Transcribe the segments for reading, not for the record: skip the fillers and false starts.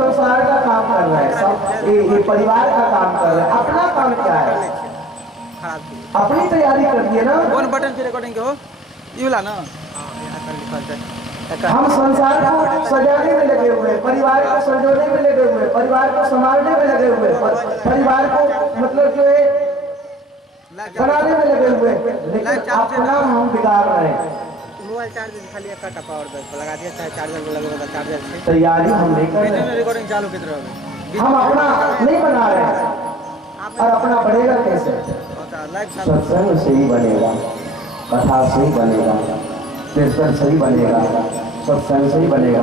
संसार का काम कर रहे हैं, सब ये परिवार का काम कर रहे हैं। अपना काम क्या है? अपनी तैयारी करिए ना। कौन बटन से रिकॉर्डिंग हो ये वाला ना? हम संसार को सजाने में लगे हुए, परिवार को संजोने में लगे हुए, परिवार को संभालने में लगे हुए, परिवार को मतलब जो है बनाने में लगे हुए, लेकिन अपना हम बिगाड़ रहे हैं। मोबाइल चार्ज खाली कटा पावर बैंक लगा दिया, चाहे चार्जर लगा चार्जर से तैयारी हम नहीं कर रहे, रिकॉर्डिंग चालू कित रहे, हम अपना नहीं बना रहे हैं। और अपना बढ़ेगा कैसे? सत्संग से ही बनेगा, कथा से ही बनेगा, कीर्तन से ही बनेगा, सत्संग से ही बनेगा,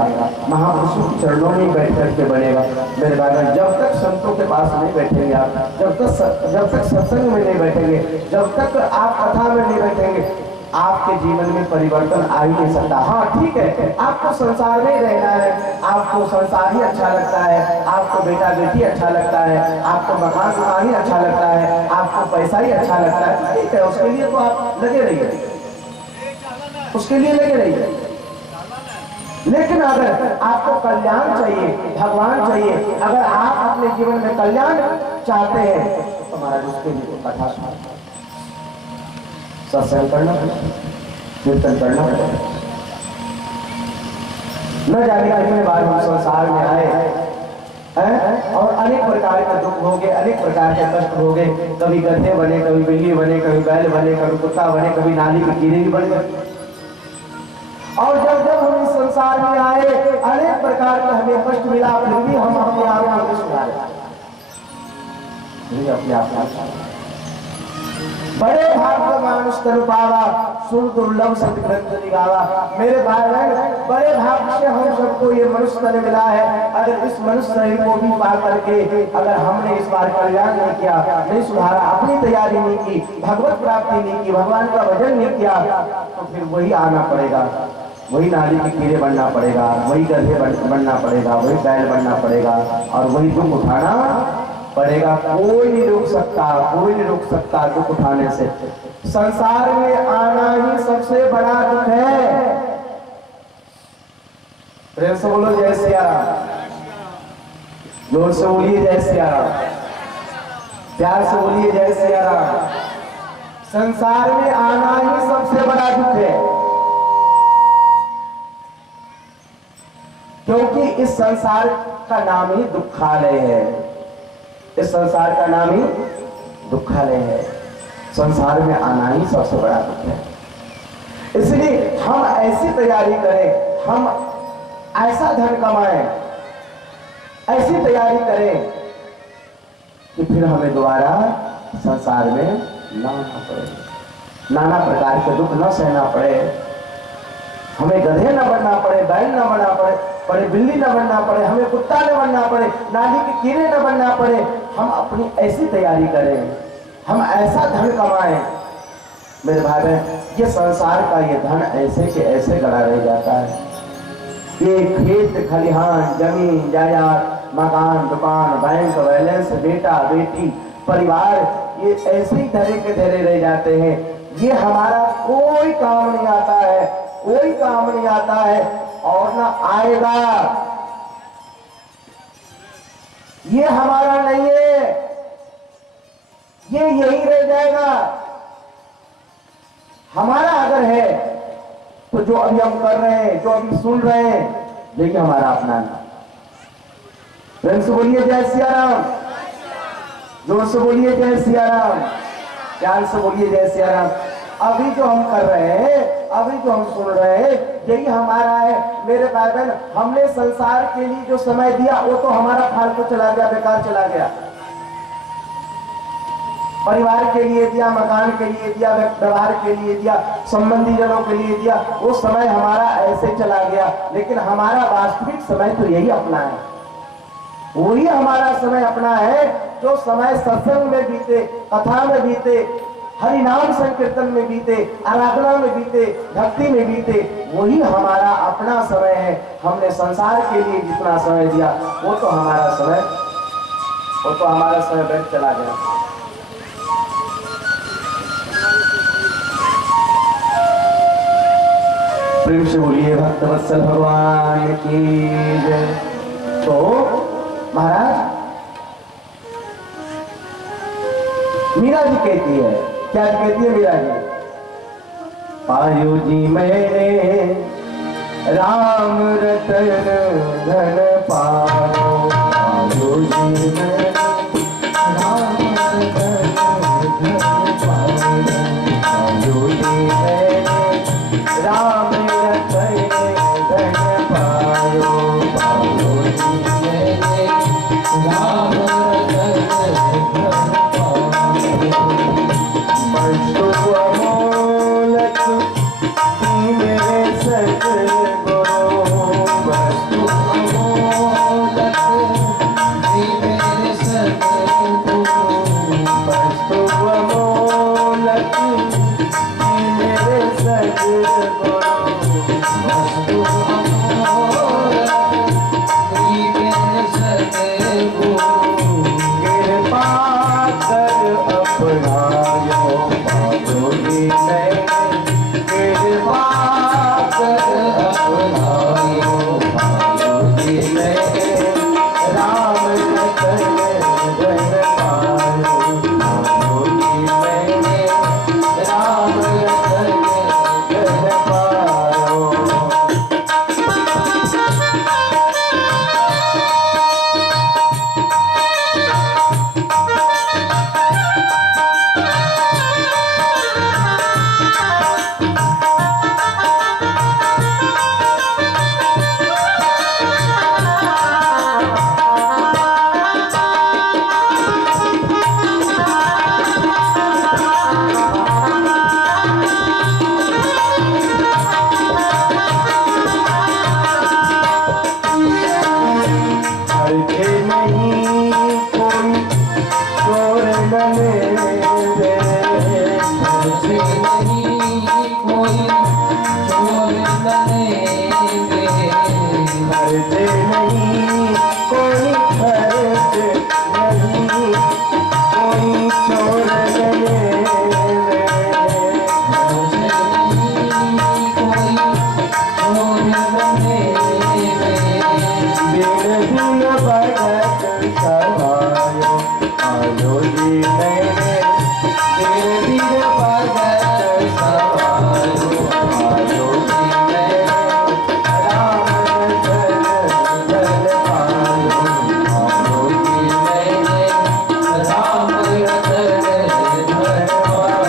महापुरुषों के चरणों में बैठ करके बनेगा। मेरे भाई जब तक संतों के पास नहीं बैठेंगे आप, जब तक सत्संग में नहीं बैठेंगे, जब तक आप कथा में नहीं बैठेंगे, आपके जीवन में परिवर्तन आ ही नहीं सकता। हाँ ठीक है, आपको संसार में रहना है, आपको संसार ही अच्छा लगता है, आपको बेटा बेटी अच्छा लगता है, आपको मकान दुकान ही अच्छा लगता है, आपको पैसा ही अच्छा लगता है, ठीक है, उसके लिए तो आप लगे रहिए, उसके लिए लगे रहिए। लेकिन अगर आपको कल्याण चाहिए, भगवान चाहिए, अगर आप अपने जीवन में कल्याण चाहते हैं तो महाराज उसके लिए तो कथा सुना, सत्संग करना पड़ेगा, कीर्तन करना पड़ेगा। न जाने कितने बार हम संसार में आए हैं और अनेक प्रकार के दुख हो गए, अनेक प्रकार के कष्ट हो गए, कभी गधे बने, कभी बिल्ली बने, कभी बैल बने, कभी कुत्ता बने, कभी नाली के कीड़े भी बन गए। और जब जब हम इस संसार में आए अनेक प्रकार के हमें कष्ट मिला, फिर भी हम अपने आप को सुधारे, अपने आप को बड़े भाग्य मानुष तनु पावा, सुर दुर्लभ सत्कृत दिगावा। मेरे भाई बहन, बड़े भाग्य से हम सबको ये मनुष्य तन मिला है। अगर इस मनुष्य शरीर को भी पा करके अगर हमने इस बार कल्याण नहीं किया, नहीं सुधारा, अपनी तैयारी नहीं की, भगवत प्राप्ति नहीं की, भगवान का भजन नहीं किया, तो फिर वही आना पड़ेगा, वही नाली के कीड़े बनना पड़ेगा, वही गधे बनना पड़ेगा, वही बैल बनना पड़ेगा और वही दुख उठाना पड़ेगा। कोई नहीं रोक सकता, कोई नहीं रोक सकता दुख उठाने से। संसार में आना ही सबसे बड़ा दुख है। प्रेम से बोलो जय सिया राम, जोर से बोलिए जय सिया राम, प्यार से बोलिए जय सिया राम। संसार में आना ही सबसे बड़ा दुख है, क्योंकि इस संसार का नाम ही दुखालय है। इस संसार का नाम ही दुखालय है। संसार में आना ही सबसे बड़ा दुख है। इसलिए हम ऐसी तैयारी करें, हम ऐसा धन कमाएं, ऐसी तैयारी करें कि फिर हमें दोबारा संसार में ना आना पड़े, नाना प्रकार के दुख न सहना पड़े, हमें गधे न बनना पड़े, बैल न बनना पड़े, बिल्ली न बनना पड़े, हमें कुत्ता न बनना पड़े, नाली के कीड़े न बनना पड़े। हम अपनी ऐसी तैयारी करें, हम ऐसा धन कमाएं। मेरे भाई बहन, ये संसार का ये धन ऐसे के ऐसे गड़ा रह जाता है। ये खेत खलिहान, जमीन जायदाद, मकान दुकान, बैंक बैलेंस, बेटा बेटी, परिवार, ये ऐसे ही धरे के धरे रह जाते हैं। ये हमारा कोई काम नहीं आता है, कोई काम नहीं आता है और ना आएगा। ये हमारा नहीं है, ये यही रह जाएगा। हमारा अगर है तो जो अभी हम कर रहे हैं, जो अभी सुन रहे हैं, यही हमारा अपना है। प्रेम से बोलिए जय सिया राम, जोर से बोलिए जय सिया राम, प्यार से बोलिए जय सिया राम। अभी जो हम कर रहे हैं, अभी जो हम सुन रहे हैं, यही हमारा है। मेरे भाई बहन, हमने संसार के लिए जो समय दिया वो तो हमारा फालतू चला गया, बेकार चला गया। परिवार के लिए दिया, मकान के लिए दिया, व्यवहार के लिए दिया, संबंधी जनों के लिए दिया, वो समय हमारा ऐसे चला गया। लेकिन हमारा वास्तविक समय तो यही अपना है, वही हमारा समय अपना है। जो समय सत्संग में बीते, कथा में बीते, हरि नाम संकीर्तन में बीते, आराधना में बीते, भक्ति में बीते, वही हमारा अपना समय है। हमने संसार के लिए जितना समय दिया वो तो हमारा समय, वो तो हमारा समय व्यर्थ चला गया। प्रेम से बोलिए भक्तवत्सल भगवान की जय। तो महाराज मीरा जी कहती है, क्या कहती है मीरा जी? पायो जी मैंने राम रतन धन पायो, पायो जी मैंने राम रतन धन पायो, पायो जी मैंने राम रतन धन पायो, पायो जी मैंने राम रतन धन पायो। वस्तु अमोलक मेरे सतगुरु, वस्तु अमोलक मेरे सतगुरु, वस्तु अमोलक मेरे सतगुरु, वस्तु अमोलक मेरे सतगुरु, कृपा कर अपनायो पायो जी मैंने, कृपा कर अपनायो पायो जी मैंने राम रतन धन पायो, पायो जी मैंने राम रतन धन पायो। हरखे नहीं कोई चोर न लेवे, हरखे नहीं कोई चोर न लेवे, हरखे नहीं कोई खर्च नहीं कोई चोर न लेवे, हरखे नहीं कोई चोर न लेवे, बिन बिन भगत समायो पायो जी मैंने, बिन बिन भगत समायो पायो जी मैंने राम रतन धन पायो, पायो जी मैंने राम रतन धन पायो।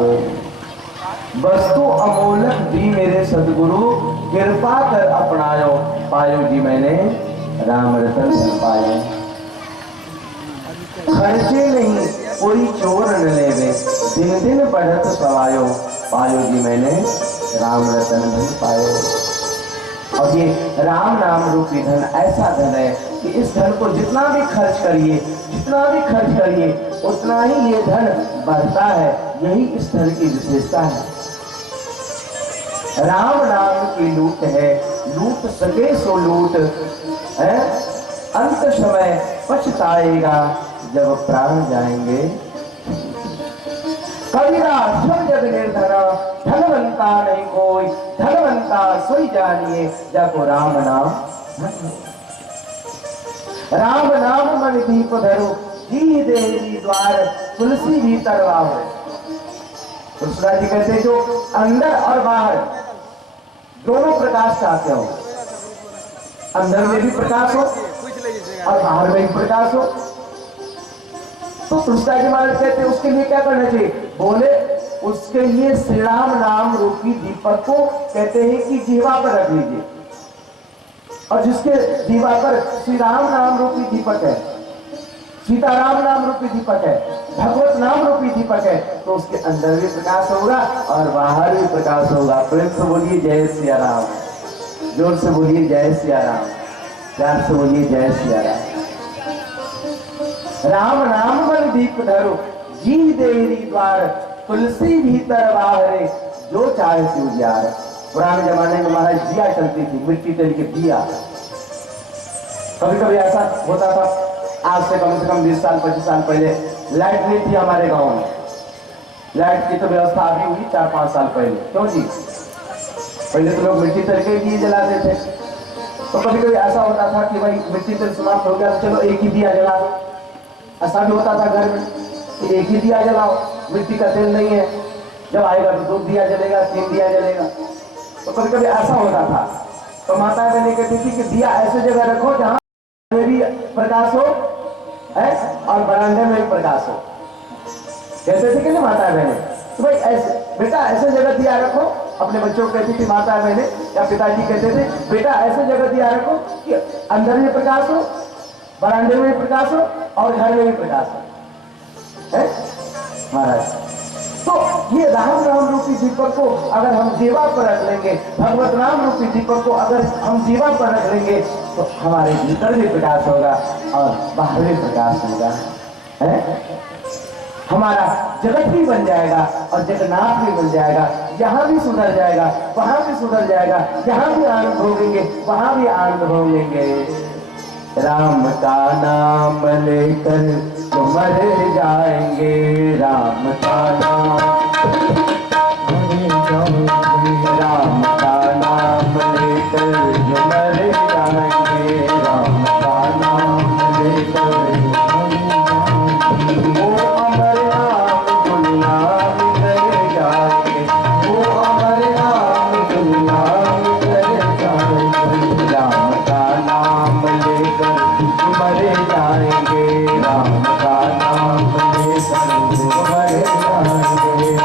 पायो। वस्तु अमोलक दी मेरे सदगुरु, कृपा कर अपनायो। पायो जी मैंने राम रतन धन पायो। खर्चे नहीं कोई चोर न लेवे, दिन दिन बढ़त सवायो। पायो जी मैंने राम रतन धन पायो। और ये राम नाम रूपी धन ऐसा धन है कि इस धन को जितना भी खर्च करिए, जितना भी खर्च करिए, उतना ही ये धन बढ़ता है। यही इस धन की विशेषता है। राम नाम की लूट है, लूट सके सो लूट है। अंत समय पछताएगा जब प्राण जाएंगे। कबीरा सब जग निर्धना, धनवंता नहीं कोई, धनवंता सोई जानिए जाको राम नाम। राम नाम मन दीप धरो, जी देवी द्वार तुलसी भी तरवाओ। तुलसीदास जी कहते हैं जो अंदर और बाहर दोनों प्रकाश चाहते हो, अंदर में भी प्रकाश हो और बाहर में भी प्रकाश हो, तो तुलसीदास जी महाराज कहते हैं उसके लिए क्या करना चाहिए? बोले उसके लिए श्री राम नाम रूपी दीपक को कहते हैं कि जीवा पर रख लीजिए। और जिसके जीवा पर श्री राम नाम रूपी दीपक है, सीताराम नाम रूपी दीपक है, भगवत नाम रूपी दीपक है, तो उसके अंदर भी प्रकाश होगा और बाहर भी प्रकाश होगा। प्रेम से बोलिए जय सिया राम, जोर से बोलिए जय सिया राम, प्यार से बोलिए जय सिया राम। राम नाम मन दीप धरो, जी देरी द्वार तुलसी भीतर बाहरे, जो चाहे से उजियार। पुराने जमाने में महाराज दिया चलती थी, मिट्टी तेल के दिया। कभी कभी ऐसा होता था, आज से कम 20 साल 25 साल पहले लाइट नहीं थी हमारे गांव में। लाइट की तो व्यवस्था अभी हुई 4-5 साल पहले। क्यों जी? पहले तो लोग मिट्टी तेल के दिए जलाते थे। तो कभी कभी ऐसा होता था कि भाई मिट्टी तेल समाप्त हो गया तो चलो एक ही दिया जला दो। ऐसा भी होता था घर में कि एक ही दिया जलाओ, मिट्टी का तेल नहीं है, जब आएगा तो 2 दिया जलेगा, 3 दिया जलेगा। तो कभी कभी ऐसा होता था। तो माता बहने कहती थी कि दिया ऐसे जगह रखो जहां में भी प्रकाश हो है और बरामदे में भी प्रकाश हो। कहते थे कि नहीं माता बहने? तो भाई ऐसे बेटा ऐसे जगह दिया रखो। अपने बच्चों को कहती थी माता बहने या पिताजी कहते थे बेटा ऐसे जगह दिया रखो कि अंदर में प्रकाश हो, बरामदे में भी प्रकाश हो और घर में भी प्रकाश हो। है महाराज? तो ये राम नाम रूपी दीपक को अगर हम जीवा पर रख लेंगे, भगवत नाम रूपी दीपक को अगर हम जीवा पर रख लेंगे, तो हमारे भीतर भी प्रकाश होगा और बाहर भी प्रकाश होगा। है? हमारा जगत भी बन जाएगा और जगन्नाथ भी बन जाएगा। यहाँ भी सुधर जाएगा, वहां भी सुधर जाएगा, यहाँ भी आनंद भोगेंगे, वहां भी आनंद भोगेंगे। राम का नाम लेकर तो मर जाएंगे, राम का नाम, राम का नाम लेकर जो मर जाएंगे, राम का नाम लेकर वो अमर नाम दुनिया में कर जाएंगे, वो अमर नाम दुनिया में कर जाएंगे। राम का नाम लेकर मर जाएंगे, राम का नाम लेकर मर जाएंगे।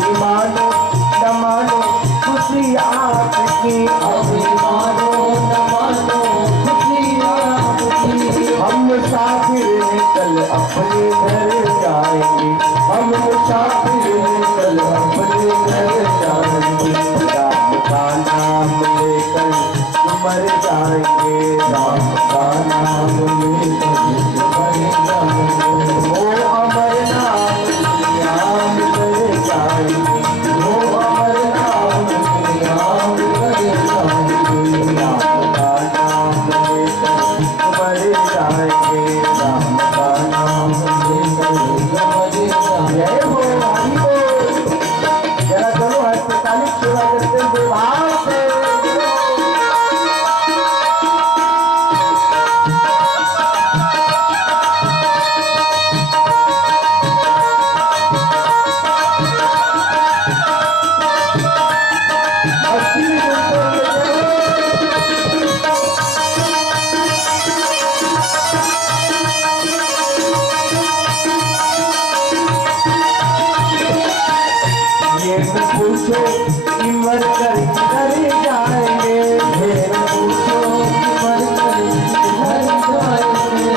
अभी मानो न मानो खुशी आपकी, अभी मानो न मानो खुशी आपकी। हम मुसाफिर हैं कल अपने घर जाएंगे, हम मुसाफिर हैं कल अपने घर जाएंगे। राम का नाम लेकर मर जाएंगे, राम का नाम लेकर मर जाएंगे। वो अमर नाम नाम कर जाएंगे, वो अमर नाम नाम कर जाएंगे। राम का नाम लेकर मर जाएंगे, राम का नाम लेकर मर जाएंगे। जय हो हरि बोल। जरा चलो अस्पतालिक सेवा करते हुए भाव से पूछो कि मर कर किधर जाएंगे, फिर पूछो कि मर कर किधर जाएंगे,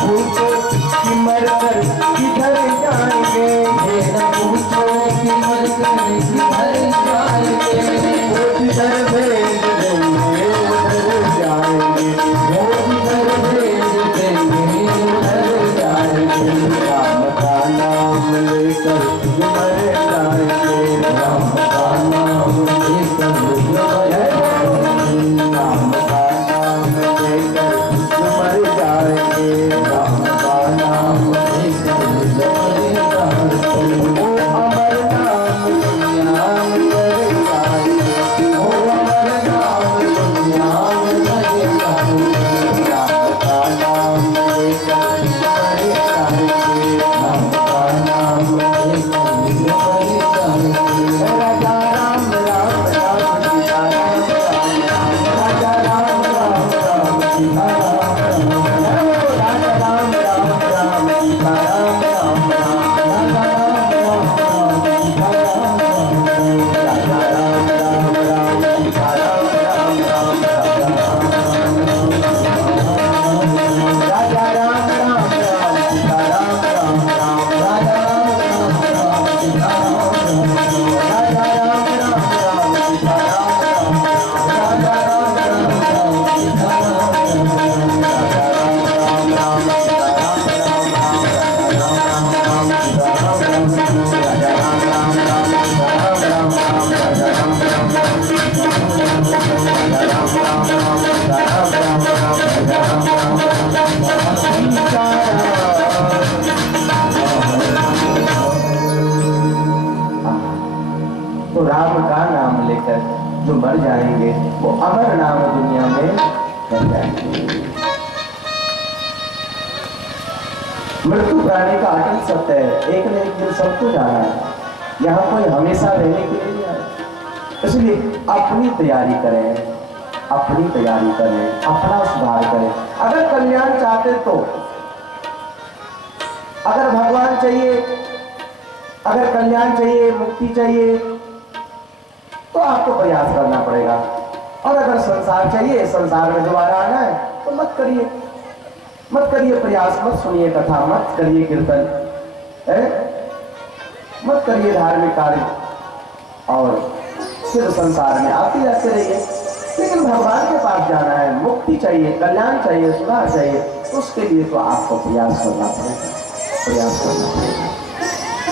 पूछो कि मर कर किधर जाएंगे, फिर पूछो कि मर कर किधर जाएंगे। वो जिधर भेज देंगे उधर जाएंगे, वो जिधर भेज देंगे उधर जाएंगे। राम का नाम लेकर मर जाएंगे, राम का नाम लेकर राम का नाम लेकर मर जाएंगे, राम का नाम लेकर मर जाएंगे। वो अमर नाम नाम कर जाएंगे, वो अमर नाम नाम कर जाएंगे। राम का नाम लेकर मर जाएंगे, राम का नाम लेकर मर जाएंगे। राजा राम राम राम सीता राम राम राम, राजा राम राम राम सीता राम राम राम, राजा राम राम राम सीता राम राम राम, राजा राम राम राम सीता राम राम राम, राजा राम राम राम सीता राम राम राम, राजा राम राम राम सीता राम राम राम, राजा राम राम राम सीता राम राम राम, राजा राम राम राम सीता राम राम राम, राजा राम राम राम सीता राम राम राम, राजा राम राम राम सीता राम राम राम, राजा राम राम राम सीता राम राम राम, राजा राम राम राम सीता राम राम राम, राजा राम राम राम सीता राम राम राम, राजा राम राम राम सीता राम राम राम, राजा राम राम राम सीता तो राम का नाम लेकर जो मर जाएंगे वो अमर नाम दुनिया में कर जाएंगे। मृत्यु प्राणी का अटल सत्य है, एक न एक दिन सबको जाना है, यहाँ कोई हमेशा रहने के लिए नहीं आया। इसलिए अपनी तैयारी करें, अपनी तैयारी करें, अपना सुधार करें। अगर कल्याण चाहते तो, अगर भगवान चाहिए, अगर कल्याण चाहिए, मुक्ति चाहिए, तो आपको प्रयास करना पड़ेगा। और अगर संसार चाहिए, संसार में दोबारा आना है, तो मत करिए, मत करिए प्रयास, मत सुनिए कथा, मत करिए कीर्तन, मत करिए धार्मिक कार्य, और फिर संसार में आते जाते रहिए। लेकिन भगवान के पास जाना है, मुक्ति चाहिए, कल्याण चाहिए, सुधार चाहिए, तो उसके लिए तो आपको प्रयास करना पड़ेगा, प्रयास करना पड़ेगा।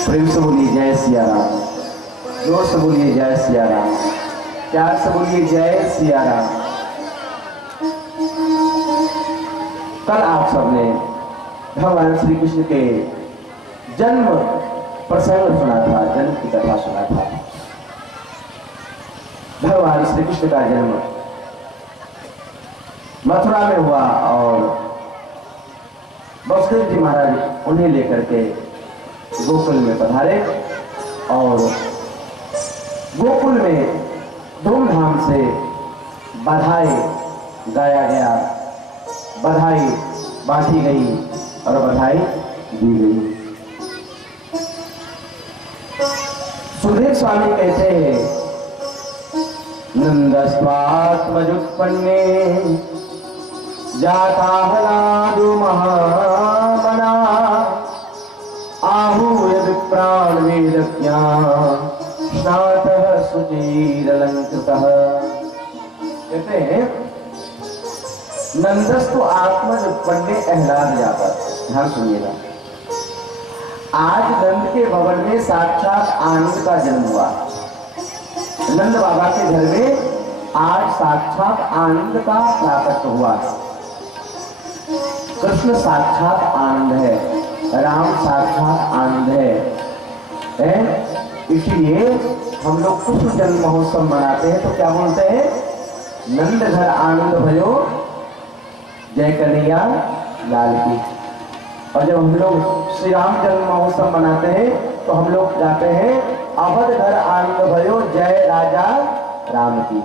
प्रेम से बोलिए जय सिया राम, जोर से बोलिए जय सिया राम, प्यार से बोलिए जय सिया राम। कल आप सबने भगवान श्री कृष्ण के जन्म प्रसंग सुना था, जन्म की कथा सुना था। भगवान श्री कृष्ण का जन्म मथुरा में हुआ और वसुदेव जी महाराज उन्हें लेकर के गोकुल में पधारे और गोकुल में धूमधाम से बधाई गाया गया, बधाई बांटी गई और बधाई दी गई। सुखदेव स्वामी कहते हैं नंदस्वात्मजुत्पन्ने जाताहलादु महामना आहूय विप्राण वेदज्ञा स्नातः सुचीरलंकृतः। कहते हैं नंदस्तु आत्मज उत्पन्ने अहलाद जाकर। ध्यान सुनिएगा, आज नंद के भवन में साक्षात आनंद का जन्म हुआ। नंद बाबा के घर में आज साक्षात आनंद का प्राकट्य हुआ। कृष्ण साक्षात आनंद है, राम साक्षात आनंद है। इसलिए हम लोग कृष्ण जन्म महोत्सव मनाते हैं तो क्या बोलते हैं? नंद घर आनंद भयो जय कन्हैया लाल की। और जब हम लोग श्री राम जन्म महोत्सव मनाते हैं तो हम लोग गाते हैं अवध घर आनंद भयो जय राजा राम की।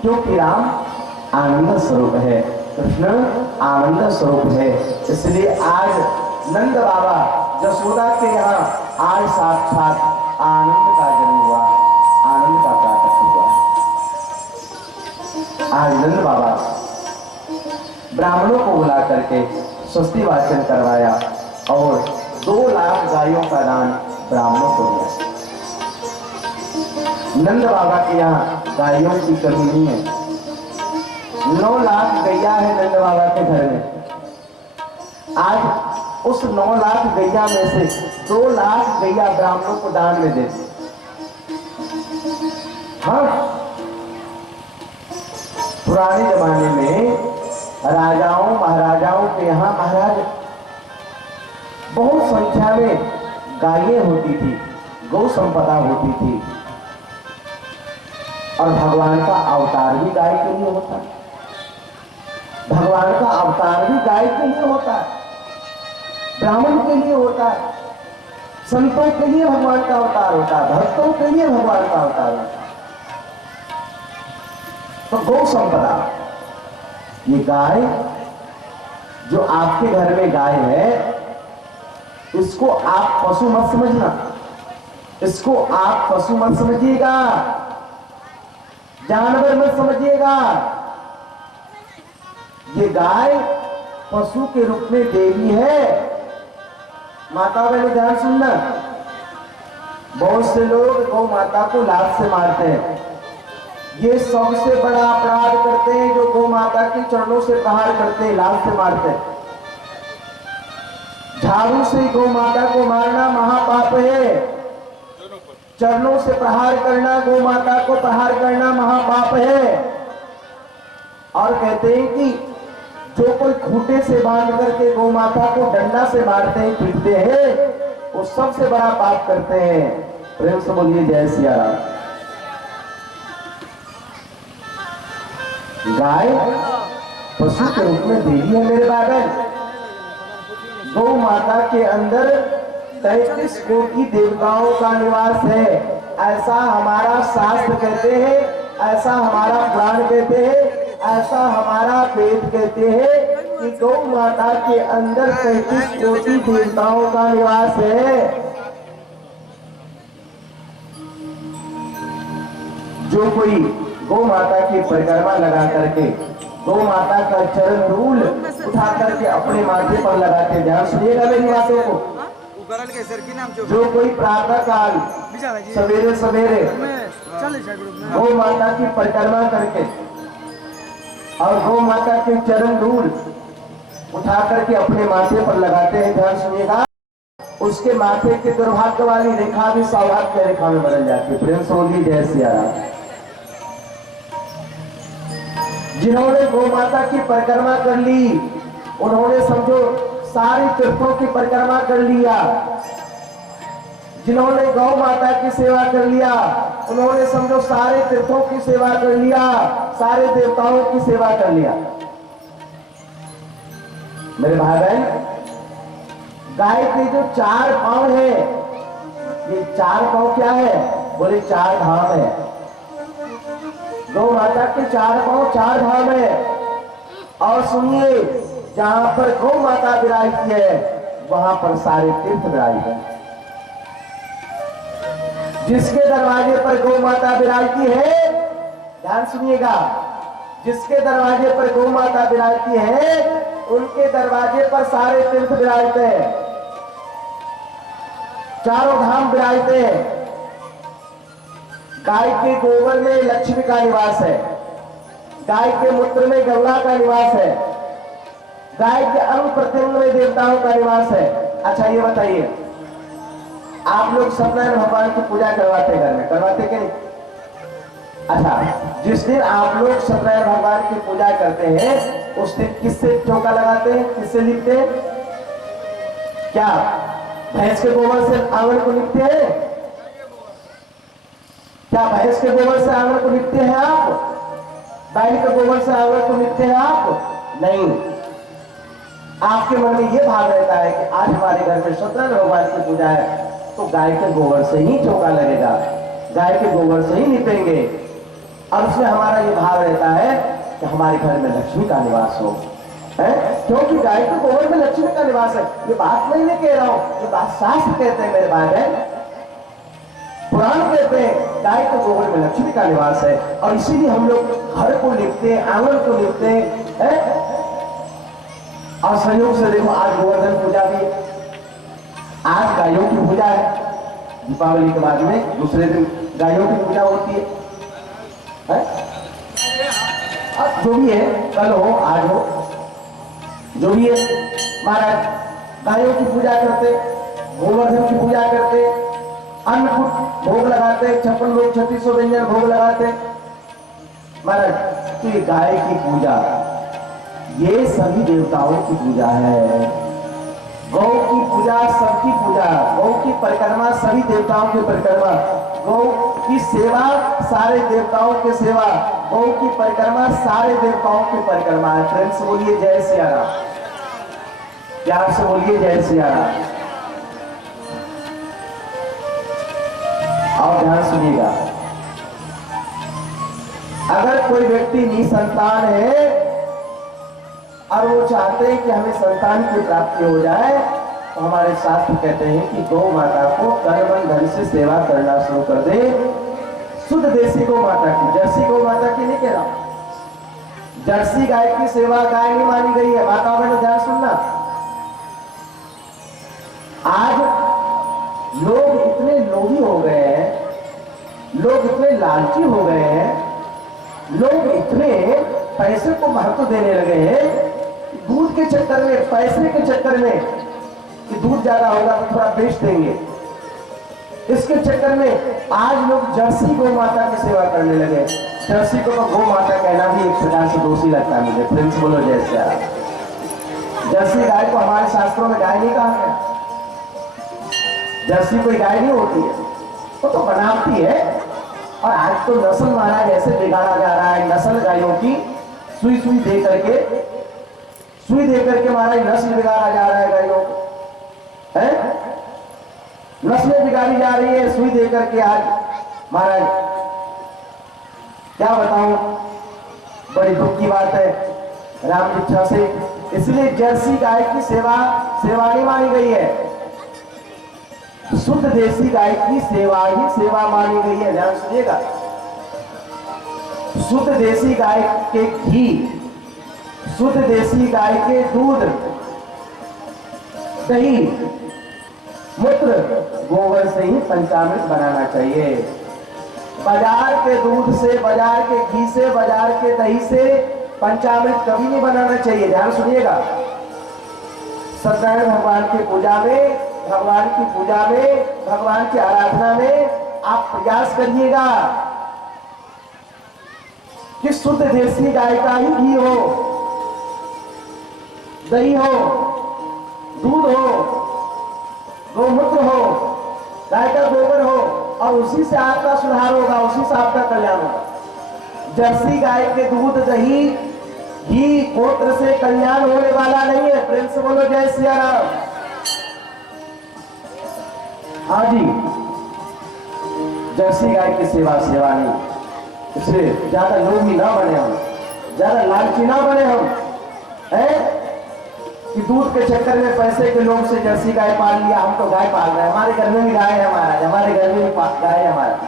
क्योंकि राम आनंद स्वरूप है, कृष्ण आनंद स्वरूप है। इसलिए आज नंद बाबा जसोदा के यहाँ आज साक्षात आनंद का जन्म हुआ, आनंद का प्राकट्य हुआ। आज नंद बाबा ब्राह्मणों को बुला करके स्वस्ति वाचन करवाया और 2 लाख गायों का दान ब्राह्मणों को दिया। नंद बाबा के यहाँ गायों की कमी नहीं है। 9 लाख गैया है नंद बाबा के घर में। आज उस 9 लाख गैया में से 2 लाख गैया ब्राह्मणों को दान में दे दी। हाँ, पुराने जमाने में राजाओं महाराजाओं के यहाँ महाराज बहुत संख्या में गायें होती थी, गौ संपदा होती थी। और भगवान का अवतार भी गाय के लिए होता है। भगवान का अवतार भी गाय के लिए होता है, ब्राह्मण के लिए होता है, संतों के लिए भगवान का अवतार होता है, भक्तों के लिए भगवान का अवतार होता है। तो गौ संपदा, ये गाय जो आपके घर में गाय है, इसको आप पशु मत समझना, इसको आप पशु मत समझिएगा, जानवर मत समझिएगा। ये गाय पशु के रूप में देवी है। माता बहनों ध्यान सुनना, बहुत से लोग गौ माता को लात से मारते हैं। ये सबसे बड़ा अपराध करते हैं जो गौ माता के चरणों से प्रहार करते हैं, लात से मारते हैं। झाड़ू से गौ माता को मारना महापाप है। चरणों से प्रहार करना, गौ माता को प्रहार करना महापाप है। और कहते हैं कि जो कोई खूंटे से बांध करके गौ माता को डंडा से मारते हैं, पीटते हैं, वो सबसे बड़ा पाप करते हैं। प्रेम से बोलिए जय सिया राम। गाय पशु के रूप में देवी है मेरे बाबा। गौ माता के अंदर 33 कोटि देवताओं का निवास है, ऐसा हमारा शास्त्र कहते हैं, ऐसा हमारा पुराण कहते हैं, ऐसा हमारा वेद कहते हैं कि गौ माता के अंदर 33 कोटि देवताओं का निवास है। जो कोई गौ माता की परिक्रमा लगा करके गौ माता का चरण धूल उठा करके अपने माथे पर लगाते, ध्यान सुनिएगा मेरी बातों को। जो कोई प्रातः काल सवेरे सवेरे गौ माता की परिक्रमा करके और गौ माता के चरण धूल उठा करके अपने माथे पर लगाते हैं, ध्यान सुनिएगा, उसके माथे की दुर्भाग्य वाली रेखा भी सौभाग्य रेखा में बदल जाती है। प्रेम से बोलिए जय सिया राम। जिन्होंने गौ माता की परिक्रमा कर ली, उन्होंने समझो सारे तीर्थों की परिक्रमा कर लिया। जिन्होंने गौ माता की सेवा कर लिया, उन्होंने समझो सारे तीर्थों की सेवा कर लिया, सारे देवताओं की सेवा कर लिया। मेरे भाई बहन, गाय के जो 4 पांव है, ये 4 पांव क्या है? बोले 4 धाम है। गौ माता के 4 पांव 4 धाम है। और सुनिए, जहां पर गौ माता विराजित है वहां पर सारे तीर्थ विराजित है। जिसके दरवाजे पर गौ माता विराजती है, ध्यान सुनिएगा, जिसके दरवाजे पर गौ माता विराजती है उनके दरवाजे पर सारे तीर्थ विराजते हैं, चारों धाम विराजते हैं। गाय के गोबर में लक्ष्मी का निवास है, गाय के मूत्र में गंगा का निवास है, गाय के अंग प्रत्यंग में देवताओं का निवास है। अच्छा ये बताइए, आप लोग सत्यनारायण भगवान की पूजा करवाते घर में, करवाते कि नहीं? अच्छा, जिस दिन आप लोग सत्यनारायण भगवान की पूजा करते हैं उस दिन किससे चौका लगाते हैं, किससे लिपते हैं? क्या भैंस के गोबर से आंगन को लिपते हैं? क्या भैंस के गोबर से आंगन को लिपते हैं आप? बैल के गोबर से आंगन को लिपते हैं आप? नहीं। आपके मन में यह भाव रहता है कि आज हमारे घर में सत्यनारायण भगवान की पूजा है तो गाय के गोबर से ही चौका लगेगा, गाय के गोबर से ही लिपेंगे, और उसमें हमारा ये भाव रहता है कि हमारे घर में लक्ष्मी का निवास हो, है? क्योंकि गाय के गोबर में लक्ष्मी का निवास है। ये बात मैं नहीं कह रहा हूं, ये बात शास्त्र कहते हैं, मेरे बात है, पुराण कहते हैं गाय के गोबर में लक्ष्मी का निवास है, और इसीलिए हम लोग घर को लिपते हैं, आंगन को लिपते हैं। और संयोग से देखो आज गोवर्धन पूजा भी, आज गायों की पूजा है, दीपावली के बाद में दूसरे दिन गायों की पूजा होती है? अब जो भी है, कल हो आज हो जो भी है, महाराज गायों की पूजा करते, गोवर्धन की पूजा करते, अन्नकूट भोग लगाते, 56 लोग 3600 व्यंजन भोग लगाते। महाराज तो ये गाय की पूजा, ये सभी देवताओं की पूजा है। गौ की पूजा सबकी पूजा, गौ की परिक्रमा सभी देवताओं की परिक्रमा, गौ की सेवा सारे देवताओं की सेवा, गौ की परिक्रमा सारे देवताओं की परिक्रमा है। फ्रेंड्स बोलिए जय सिया राम, प्यार से बोलिए जय सिया राम। और ध्यान सुनिएगा, अगर कोई व्यक्ति निसंतान है और वो चाहते हैं कि हमें संतान की प्राप्ति हो जाए, तो हमारे शास्त्र कहते हैं कि गौ माता को कर्म धन से सेवा करना शुरू कर दे। शुद्ध देसी गौ माता की, जर्सी गौ माता की नहीं कह रहा, जर्सी गाय की सेवा गाय नहीं मानी गई है। माता बहनों ध्यान सुनना, आज लोग इतने लोभी हो गए हैं, लोग इतने लालची हो गए हैं, लोग इतने पैसे को महत्व देने लगे हैं, दूध के चक्कर में, पैसे के चक्कर में कि दूध ज्यादा होगा तो थोड़ा बेच देंगे, इसके चक्कर में आज लोग जर्सी गौ माता की सेवा करने लगे। जर्सी को तो गौ माता कहना भी एक प्रकार से दोषी लगता है मुझे। फ्रेंड्स बोलो जय सिया राम। जर्सी गाय को हमारे शास्त्रों में गाय नहीं कहा गया, जर्सी कोई गाय नहीं होती है, वो तो बनावटी है। और आज तो नस्ल महाराज ऐसे बिगाड़ा जा रहा है, नस्ल गायों की सुई सुई दे करके महाराज नस्ल बिगाड़ा जा रहा है गायों को, है? नस्लें बिगाड़ी जा रही है सुई दे करके। आज महाराज क्या बताऊं, बड़ी दुख की बात है राम की इच्छा से। इसलिए जर्सी गाय की सेवा नहीं मानी गई है, शुद्ध देसी गाय की सेवा ही सेवा मानी गई है। ध्यान सुनिएगा, शुद्ध देसी गाय के घी, शुद्ध देसी गाय के दूध, दही, मूत्र, गोबर से ही पंचामृत बनाना चाहिए। बाजार के दूध से, बाजार के घी से, बाजार के दही से पंचामृत कभी नहीं बनाना चाहिए। ध्यान सुनिएगा, सत्यनारायण भगवान की पूजा में, भगवान की पूजा में, भगवान की आराधना में आप प्रयास करिएगा कि शुद्ध देसी गाय का ही घी हो, दही हो, दूध हो, गौमूत्र हो, गाय का गोबर हो, और उसी से आपका सुधार होगा, उसी से आपका कल्याण होगा। जर्सी गाय के दूध, दही, घी, गोत्र से कल्याण होने वाला नहीं है। प्रेम से बोलो जय सिया राम। हाँ जी, जर्सी गाय की सेवा नहीं, इसलिए ज्यादा लोभी ना बने हम, ज्यादा लालची ना बने हम, है कि दूध के चक्कर में पैसे के लोग से जर्सी गाय पाल लिया, हम तो गाय पाल रहे हैं, हमारे घर में भी गाय है, महाराज हमारे घर में भी गाय है हमारा।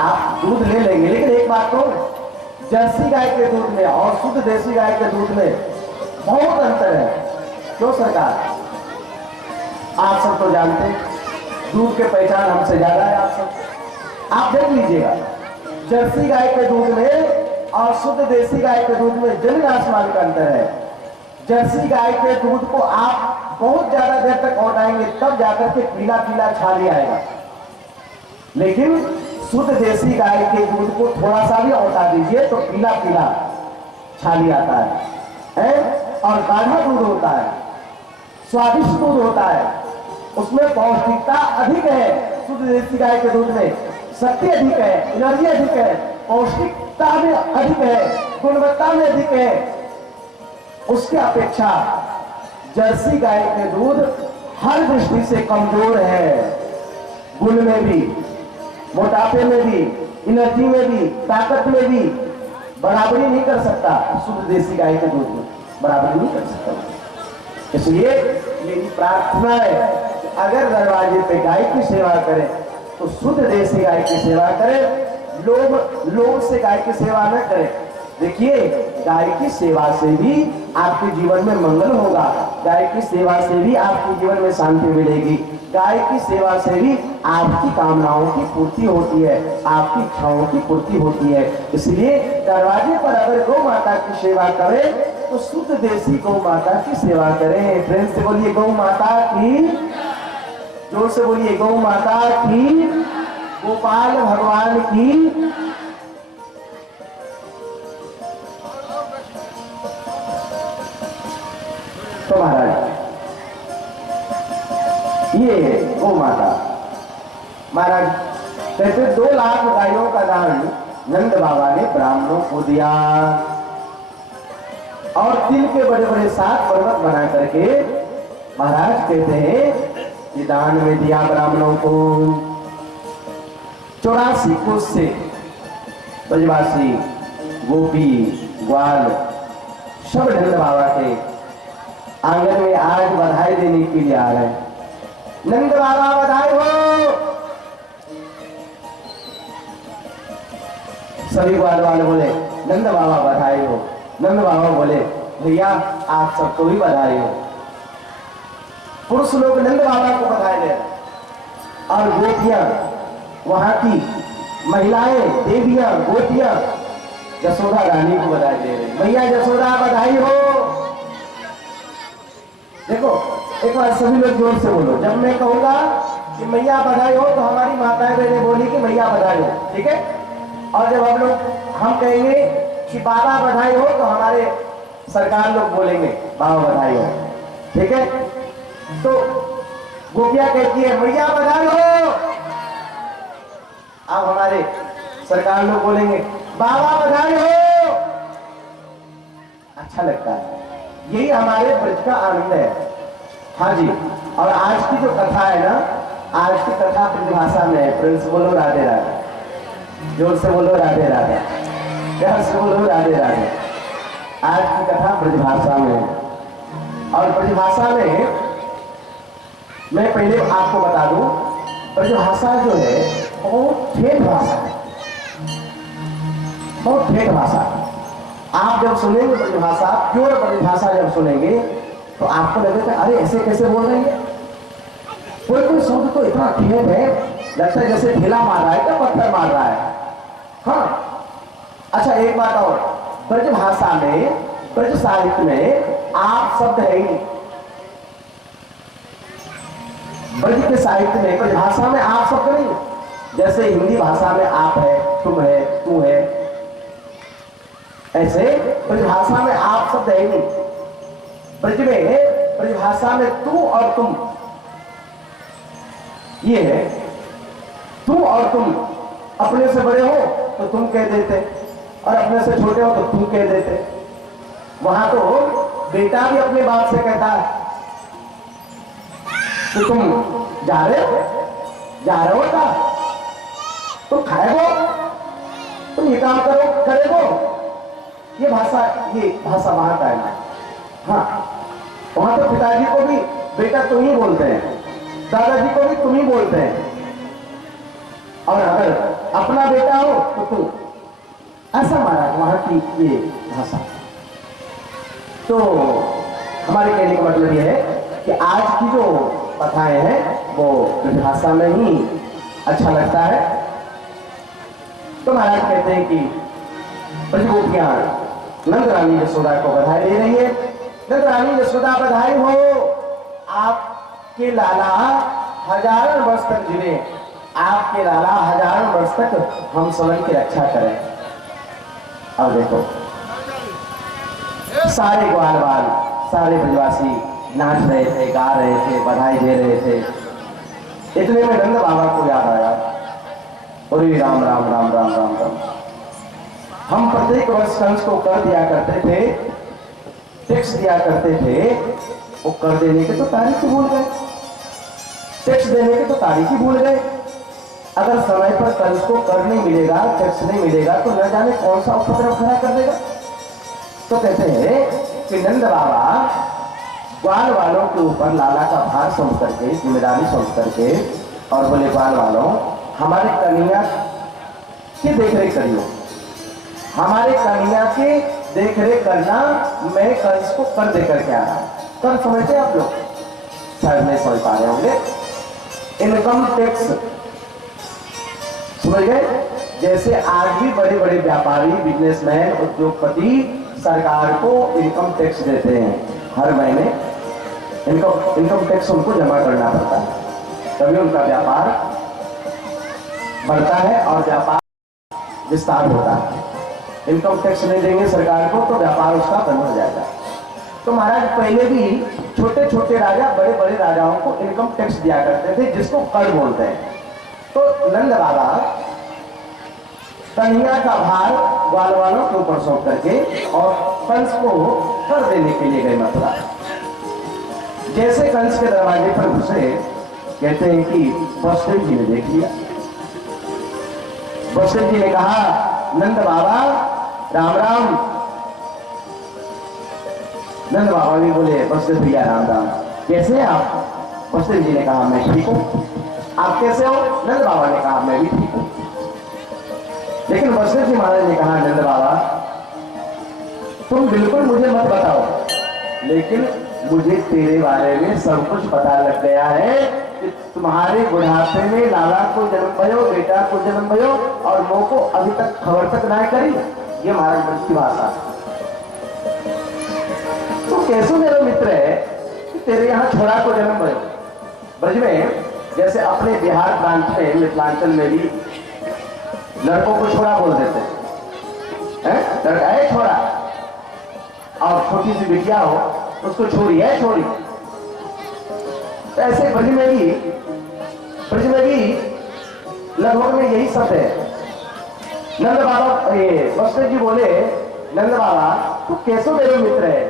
आप दूध ले लेंगे, लेकिन एक बात तो जर्सी गाय के दूध में और शुद्ध देसी गाय के दूध में बहुत अंतर है। क्यों सरकार? आप सब तो जानते हैं, दूध के पहचान हमसे ज्यादा है आप सब। आप देख लीजिएगा, जर्सी गाय के दूध में और शुद्ध देसी गाय के दूध में जमीन आसमान का अंतर है। जर्सी गाय के दूध को आप बहुत ज्यादा देर तक औटाएंगे तब जाकर के पीला पीला छाली आएगा, लेकिन शुद्ध देसी गाय के दूध को थोड़ा सा भी औटा दीजिए तो पीला पीला छाली आता है और गाढ़ा दूध होता है, स्वादिष्ट दूध होता है, उसमें पौष्टिकता अधिक है। शुद्ध देसी गाय के दूध में शक्ति अधिक है, एनर्जी अधिक है, पौष्टिकता में अधिक है, गुणवत्ता में अधिक है। उसके अपेक्षा जर्सी गाय के दूध हर दृष्टि से कमजोर है, गुण में भी, मोटापे में भी, एनर्जी में भी, ताकत में भी बराबरी नहीं कर सकता। शुद्ध देसी गाय के दूध में बराबरी नहीं कर सकता। इसलिए मेरी प्रार्थना है कि अगर दरवाजे पे गाय की सेवा करें तो शुद्ध देसी गाय की सेवा करें, लोभ से गाय की सेवा न करें। देखिए, गाय की सेवा से भी आपके जीवन में मंगल होगा, गाय की सेवा से भी आपके जीवन में शांति मिलेगी, गाय की सेवा से भी आपकी कामनाओं की पूर्ति होती है, आपकी इच्छाओं की पूर्ति होती है। इसलिए दरवाजे पर अगर गौ माता की सेवा करें तो शुद्ध देसी गौ माता की सेवा करें। प्रेम से बोलिए गौ माता की, जोर से बोलिए गौ माता की, गोपाल भगवान की। तो महाराज ये गौ माता, महाराज कहते 2 लाख गायों का दान नंद बाबा ने ब्राह्मणों को दिया और तिल के बड़े बड़े 7 पर्वत बना करके महाराज कहते हैं कि दान में दिया ब्राह्मणों को। 84 कोस से ब्रजवासी, गोपी, ग्वाल सब नंद बाबा के आंगन में आज बधाई देने के लिए आ रहे हैं। नंद बाबा बधाई हो। सभी ग्वाल वाले बोले नंद बाबा बधाई हो। नंद बाबा बोले भैया आप सबको भी बधाई हो। पुरुष लोग नंद बाबा को बधाई दे और गोपियां, वहां की महिलाएं, देवियां, गोपियां यशोदा रानी को बधाई दे रही। भैया यशोदा बधाई हो। देखो एक बार सभी लोग जोर से बोलो, जब मैं कहूंगा कि मैया बधाई हो तो हमारी माताएं बहनें बोली कि मैया बधाई हो, ठीक है। और जब हम कहेंगे कि बाबा बधाई हो तो हमारे सरकार लोग बोलेंगे बाबा बधाई हो, ठीक है। तो गोपिया कहती है मैया बधाई हो, अब हमारे सरकार लोग बोलेंगे बाबा बधाई हो। अच्छा लगता है, यही हमारे ब्रज का आनंद है। हाँ जी, और आज की जो कथा है ना, आज की कथा ब्रजभाषा में है। प्रिंस बोलो राधे राधे, जोर से बोलो राधे राधे, प्यार से बोलो राधे राधे। आज की कथा ब्रजभाषा में है और ब्रजभाषा में मैं पहले आपको बता दूं, ब्रजभाषा जो है बहुत ठेठ भाषा है, बहुत ठेठ भाषा। आप जब सुनेंगे ब्रजभाषा, प्योर ब्रजभाषा जब सुनेंगे तो आपको लगेगा अरे ऐसे कैसे बोल रहे हैं। कोई कोई शब्द तो इतना ठेठ है, लगता है जैसे ढीला मार रहा है या पत्थर मार रहा है। हाँ, अच्छा एक बात और, ब्रजभाषा में, ब्रज साहित्य में आप शब्द है ही नहीं। ब्रज के साहित्य में, ब्रजभाषा में आप शब्द नहीं। जैसे हिंदी भाषा में आप है, तुम है, तू है, ऐसे ब्रजभाषा में आप शब्द है नहीं। ब्रज में, ब्रजभाषा में तू और तुम ये है। तू और तुम, अपने से बड़े हो तो तुम कह देते और अपने से छोटे हो तो तू कह देते। वहां तो बेटा भी अपने बाप से कहता है कि तुम जा रहे हो था, तुम खाएगो, तुम ये काम करो करेगो। ये भाषा वहां का है ना। हाँ, वहां तो पिताजी को भी बेटा तुम ही बोलते हैं, दादाजी को भी तुम ही बोलते हैं, और अगर अपना बेटा हो तो तू। ऐसा महाराज वहां की ये भाषा। तो हमारे कहने का मतलब यह है कि आज की जो कथाएं हैं वो भाषा में ही अच्छा लगता है। तो महाराज कहते हैं कि ब्रजगोपियां नंद रानी यशोदा को बधाई दे रही है। नंद रानी यशोदा बधाई हो, आपके लाला हजारों वर्ष तक जिए, आपके लाला हजारों वर्ष तक हम सबन की रक्षा करें। अब देखो सारे ग्वाल बाल, सारे ब्रजवासी नाच रहे थे, गा रहे थे, बधाई दे रहे थे। इतने में नंद बाबा को याद आया, अरे राम राम राम राम राम राम, हम प्रत्येक वर्ष कंस को कर दिया करते थे, टैक्स दिया करते थे, वो कर देने के तो तारीख ही भूल गए, टैक्स देने के तो तारीख ही भूल गए। अगर समय पर कंस को कर नहीं मिलेगा, टैक्स नहीं मिलेगा, तो न जाने कौन सा उपद्रव खड़ा कर देगा। तो कहते हैं कि नंद बाबा ग्वाल वालों के ऊपर लाला का भार सौंप करके, जिम्मेदारी सौंप करके, और बोले ग्वाल वालों हमारे कन्या की देखरेख करियो, हमारे कन्या की देखरेख करना, मैं कंस को कर दे करके आ रहा हूं। कर समझते आप लोग? शायद नहीं समझ पा रहे होंगे। इनकम टैक्स समझ गए? जैसे आज भी बड़े बड़े व्यापारी, बिजनेसमैन, उद्योगपति सरकार को इनकम टैक्स देते हैं, हर महीने इनकम टैक्स उनको जमा करना पड़ता है, तभी उनका व्यापार बढ़ता है और व्यापार विस्तार होता है। इनकम टैक्स नहीं देंगे सरकार को तो व्यापार उसका बंद हो जाएगा। तो महाराज पहले भी छोटे छोटे राजा बड़े बड़े राजाओं को इनकम टैक्स दिया करते थे, जिसको कर बोलते हैं। तो नंद बाबा कन्या का भार ग्वाल वालों के ऊपर सौंप करके और कंस को कर देने के लिए गए मथुरा। जैसे कंस के दरवाजे पर घुसे, कहते हैं कि वसुदेव जी ने देख लिया। वसुदेव जी ने कहा, नंद बाबा राम राम। नंद बाबा भी बोले, वसुदेव भैया राम राम, कैसे हैं आप? वसुदेव जी ने कहा, मैं ठीक हूं। आप कैसे हो? नंद बाबा ने कहा, मैं भी ठीक हूं। लेकिन वसुदेव जी महाराज ने कहा, नंद बाबा तुम बिल्कुल मुझे मत बताओ, लेकिन मुझे तेरे बारे में सब कुछ पता लग गया है कि तुम्हारे बुढ़ापे में लाला को जन्म भयो, बेटा को जन्म भयो, और मोह को अभी तक खबर तक ना करी। ये महाराज ब्रज की भाषा। तो कैसे मेरा मित्र है कि तेरे यहाँ छोरा को जन्म भयो? ब्रज में जैसे अपने बिहार प्रांत में, मिथिलांचल में भी लड़कों को छोरा बोल देते हैं, लड़का है छोरा, और छोटी सी बिटिया हो उसको छोरी है छोरी। तो ऐसे ब्रज में भी लगभग में यही सब है। नंद बाबा, ये वसुदेव जी बोले, नंद बाबा तू कैसे मेरे मित्र है?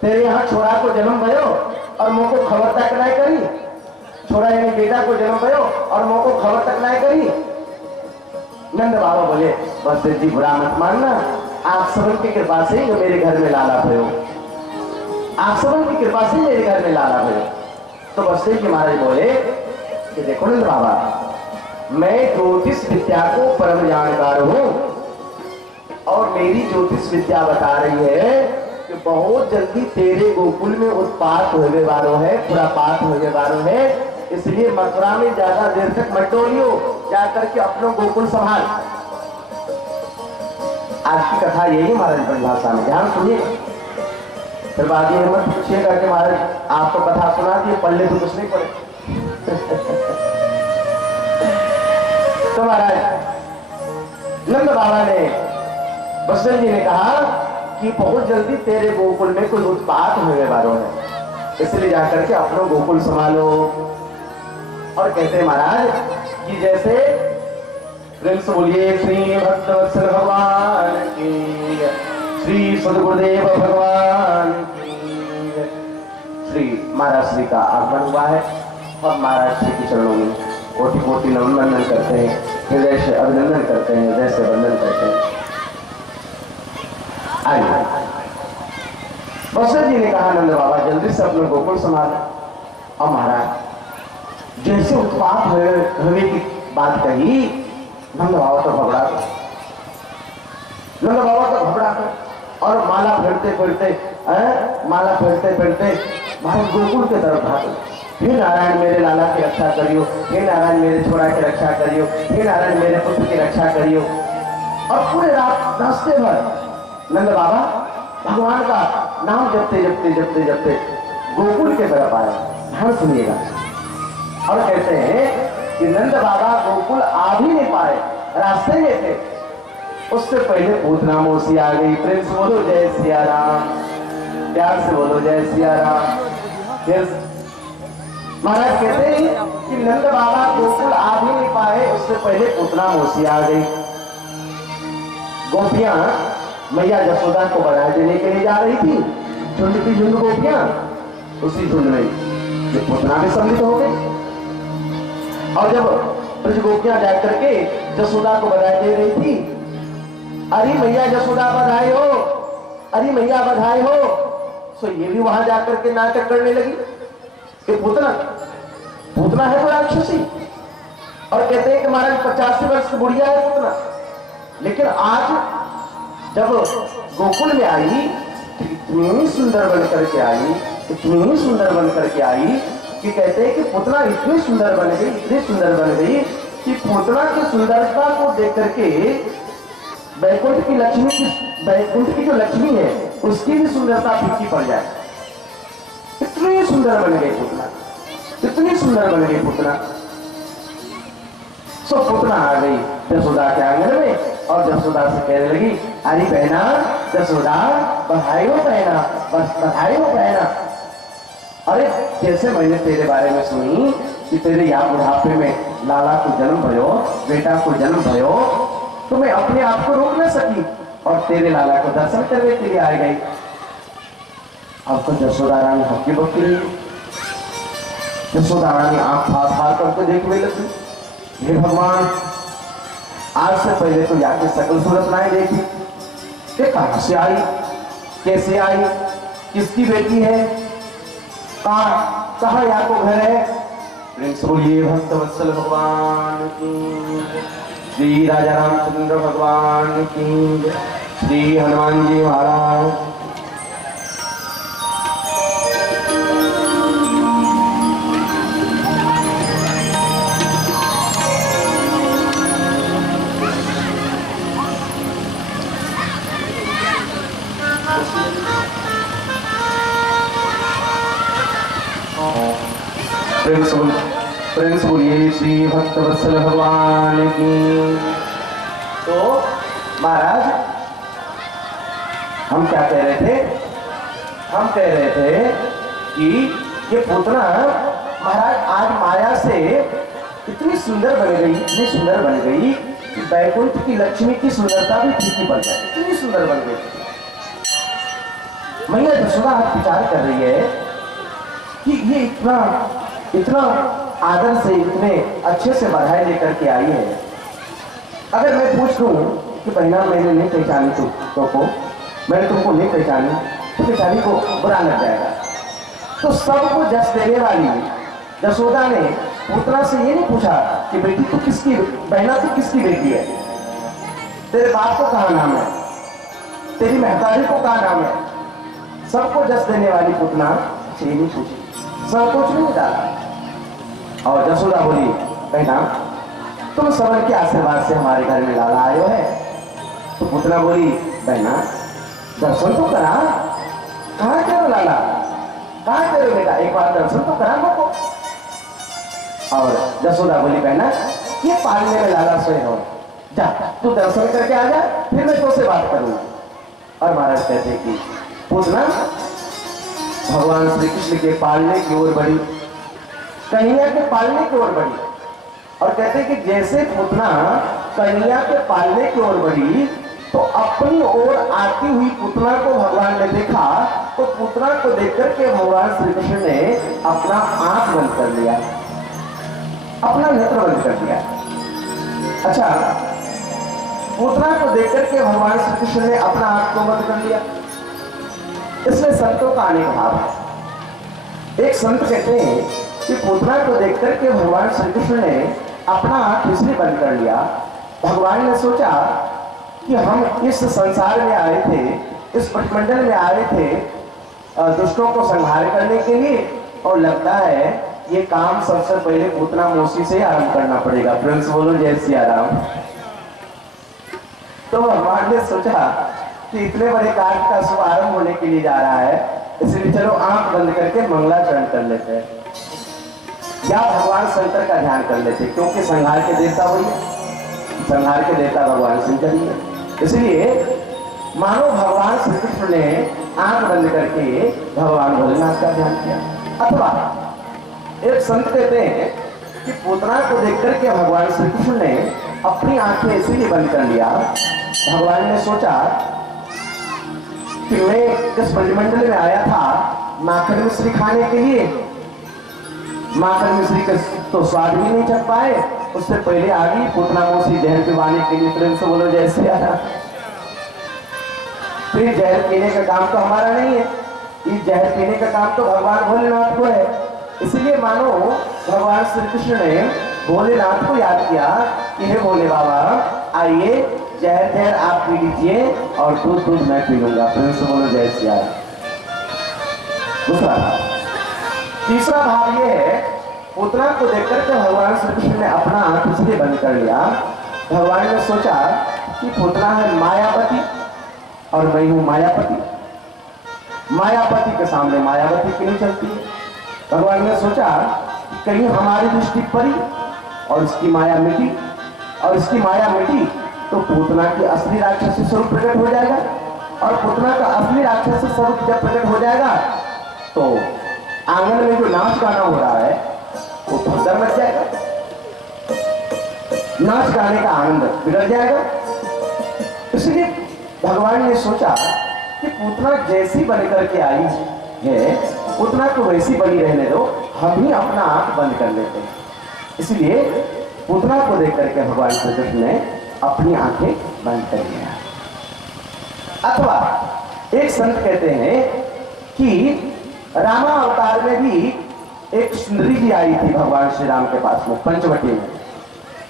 तेरे यहाँ छोरा को जन्म भयो और मोह को खबर तक नहीं करी, छोरा यानी बेटा को जन्म भयो और मोह को खबर तक नहीं करी। नंद बाबा बोले, वसुदेव जी बुरा मत मानना, आप सबन की कृपा से जो मेरे घर में लाला भयो, आप सबन की कृपा से मेरे घर में लाला भयो। तो वसुदेव जी महाराज बोले कि देखो नंद बाबा, मैं ज्योतिष विद्या को परम जानकार हूं, और मेरी ज्योतिष विद्या बता रही है कि बहुत जल्दी तेरे गोकुल में उत्पात होने वालों है, खुरापात होने वालों है, इसलिए मथुरा में ज्यादा देर तक मत डोलियो, जाकर के अपनों गोकुल संभाल। आज की कथा यही महाराज परिभाषा में, ध्यान सुनिए, फिर बाद में मत पूछिएगा कि महाराज आप तो कथा सुना दिए, पढ़ले तो कुछ नहीं पढ़े। तो महाराज नंद बाबा ने, वसुदेव जी ने कहा कि बहुत जल्दी तेरे गोकुल में कोई उत्पात होने वालों है, इसलिए जाकर के अपनों गोकुल संभालो। और कहते हैं महाराज कि जैसे प्रेम से बोलिए श्री भक्तवत्सल भगवान की, श्री सदगुरुदेव भगवान की। श्री महाराज श्री का आगमन हुआ है और महाराज श्री की चरणों में कोटि कोटि नमन करते हैं, हृदय से अभिनंदन करते हैं, हृदय से वंदन करते हैं। आइए वशिष्ठ जी ने कहा नंद बाबा जल्दी से अपने गोकुल संभाल। और महाराज जैसे उत्पात हुए की बात कही, नंद बाबा तो घबरा गए। नंद बाबा तो घबरा गए और माला फेरते फेरते महाराज गोकुल के तरफ भागे। हे नारायण मेरे लाला की रक्षा करियो, हे नारायण मेरे छोरा की रक्षा करियो, हे नारायण मेरे पुत्र की रक्षा करियो। और पूरे रास्ते भर नंद बाबा भगवान का नाम जपते गोकुल के तरफ आए। ध्यान सुनिएगा। और कहते हैं कि नंद बाबा गोकुल आ भी नहीं पाए, रास्ते में थे, उससे पहले पूतना मौसी आ गई। प्रेम से बोलो जय सिया राम, प्यार से बोलो जय सिया राम। फिर महाराज कहते हैं कि नंद बाबा गोकुल आ भी नहीं पाए, उससे पहले पूतना मौसी आ गई। गोपियां मैया यशोदा को बधाई देने के लिए जा रही थी, झुंड की झुंड गोपियां, उसी झुंड में ये पूतना भी सम्मिलित हो गई। और जब ब्रज गोपियां जाकर के यशोदा को बधाई दे रही थी, अरे मैया यशोदा बधाई हो, अरे मैया बधाई हो, तो ये भी वहां जाकर के नाटक करने लगी कि पूतना है तो राक्षसी। और कहते हैं कि महाराज 85 वर्ष की बुढ़िया है पूतना। लेकिन आज जब गोकुल में आई तो इतनी सुंदर बन करके आई, इतनी सुंदर बन करके आई कि कहते हैं कि पुतना इतनी सुंदर बन गई, इतनी सुंदर बन गई कि पुतना की सुंदरता को देख करके बैकुंठ की जो लक्ष्मी है उसकी भी सुंदरता फीकी पड़ जाए। इतनी सुंदर बन गई पुतना, इतनी सुंदर बन गई पुतना। सो पुतना आ गई यशोदा के आंगन में और यशोदा से कहने लगी, अरे बहना यशोदा बधाई हो बहना, बस बधाई हो बहना। अरे जैसे मैंने तेरे बारे में सुनी कि तेरे यहाँ बुढ़ापे में लाला को जन्म भयो, बेटा को जन्म भयो, तो मैं अपने आप को रोक न सकी और तेरे लाला को दर्शन करने के लिए आ गई। अब तो यशोदा रानी हक्की बक्की रही। यशोदा रानी आंख फाड़ करके देखने लगी, हे भगवान आज से पहले तो यहाँ सकल सूरत नहीं देखी, ये कहां से आई, कैसे आई, किसकी बेटी है, कहाँ यहाँ को घर है। बोलिए भक्तवत्सल भगवान की, श्री राजा रामचंद्र भगवान की, श्री हनुमान जी महाराज। प्रेम से बोलिए श्री भक्तवत्सल भगवान की। तो महाराज हम क्या कह रहे थे, हम कह रहे थे कि ये पुतना महाराज आज माया से इतनी सुंदर बन गई, इतनी सुंदर बन गई कि बैकुंठ की लक्ष्मी की सुंदरता भी फीकी पड़ जाए, इतनी सुंदर बन गई। मैया यशोदा आज विचार कर रही है कि ये इतना आदर से, इतने अच्छे से बधाई लेकर के आई है। अगर मैं पूछ दूं कि बहना मैंने नहीं पहचानी तुमको, मैंने तुमको नहीं पहचानी, तो बेचारी को बुरा लग जाएगा। तो सबको जस देने वाली यशोदा ने पुतना से ये नहीं पूछा कि बेटी तू किसकी, बहना तू किसकी बेटी है, तेरे बाप को कहा नाम है, तेरी महतारी को कहा नाम है। सबको जस देने वाली पुतना से ये नहीं पूछी, सब कुछ नहीं डाला। और यशोदा बोली, बहना तुम सबन के आशीर्वाद से हमारे घर में लाला आयो है। तो पुतना बोली, बहना दर्शन तो करा, कहाँ करो लाला, कहाँ करो बेटा, एक बार दर्शन तो करा हमको। और यशोदा बोली, बहना ये पालने में लाला सोए हो, जा तू दर्शन करके आ जा, फिर मैं तुझसे बात करूंगा। और महाराज कहते कि पुतना भगवान श्री कृष्ण के पालने की ओर बढ़ी, कन्हैया के पालने की ओर बढ़ी। और कहते कि जैसे पुतना कन्हैया के पालने की ओर बढ़ी तो अपनी ओर आती हुई पुतना को भगवान ने देखा, तो पुतना को देखकर के भगवान श्री कृष्ण ने अपना आंख बंद कर लिया, अपना नेत्र बंद कर दिया। अच्छा, पुतना को देखकर के भगवान श्री कृष्ण ने अपना आंख को बंद कर लिया। इसमें संतों का अनेक भाव है। एक संत कहते हैं कि पूतना को देख करके भगवान श्री कृष्ण ने अपना आंख इसलिए बंद कर लिया। भगवान ने सोचा कि हम इस संसार में आए थे, इस पटमंडल में आए थे दुष्टों को संहार करने के लिए, और लगता है ये काम सबसे पहले पूतना मौसी से आरंभ करना पड़ेगा। फ्रेंड्स बोलो जय सिया राम। तो भगवान ने सोचा कि इतने बड़े कार्य का शुभारंभ होने के लिए जा रहा है, इसलिए चलो आंख बंद करके मंगलाचरण कर लेते हैं, या भगवान शंकर का ध्यान कर लेते, क्योंकि संहार के देवता वही है, संहार के देवता भगवान शंकर ही है। इसलिए मानो भगवान श्री कृष्ण ने आंख बंद करके भगवान भोलेनाथ का ध्यान किया। अथवा एक संत कहते हैं कि पूतना को देख करके भगवान श्री कृष्ण ने अपनी आंखें इसीलिए बंद कर लिया। भगवान ने सोचा कि मैं इस ब्रजमंडल में आया था माखन मिश्री खाने के लिए, माखन मिश्री का तो स्वाद भी नहीं चख पाए, उससे पहले आ गई पूतना मौसी जहर पिवाने के लिए। प्रेम से बोलो जय सिया राम। फिर जहर पीने का काम तो हमारा नहीं है, इस जहर पीने का काम तो भगवान भोलेनाथ को है। इसलिए मानो भगवान श्री कृष्ण ने भोलेनाथ को याद किया कि हे भोले बाबा, आइए जहर जहर आप पी लीजिए और दूध दूध मैं पी लूंगा। प्रेम से बोलो जय सिया राम। दूसरा भाव। तीसरा भाव ये है, पूतना को देखकर के भगवान श्री कृष्ण ने अपना आंख इसलिए बंद कर लिया। भगवान ने सोचा कि पूतना है मायावती और मैं हूं मायापति, मायापति के सामने मायावती क्यों नहीं चलती है। भगवान ने सोचा कि कहीं हमारी दृष्टि पड़ी और इसकी माया मिटी, और इसकी माया मिटी तो पूतना की असली राक्षसी स्वरूप प्रकट हो जाएगा, और पूतना का असली राक्षसी स्वरूप जब प्रकट हो जाएगा तो आंगन में जो नाच गाना हो रहा है वो भगदड़ मच जाएगा, नाच गाने का आनंद बिगड़ जाएगा। इसलिए भगवान ने सोचा कि पूतना जैसी बन करके आई है पूतना को वैसी बनी रहने दो, हम ही अपना आंख बंद कर लेते हैं। इसलिए पूतना को देख करके भगवान श्री कृष्ण ने अपनी आंखें बंद कर लिया। अथवा एक संत कहते हैं कि रामा अवतार में भी एक सुंदरी जी आई थी भगवान श्री राम के पास में, पंचवटी में।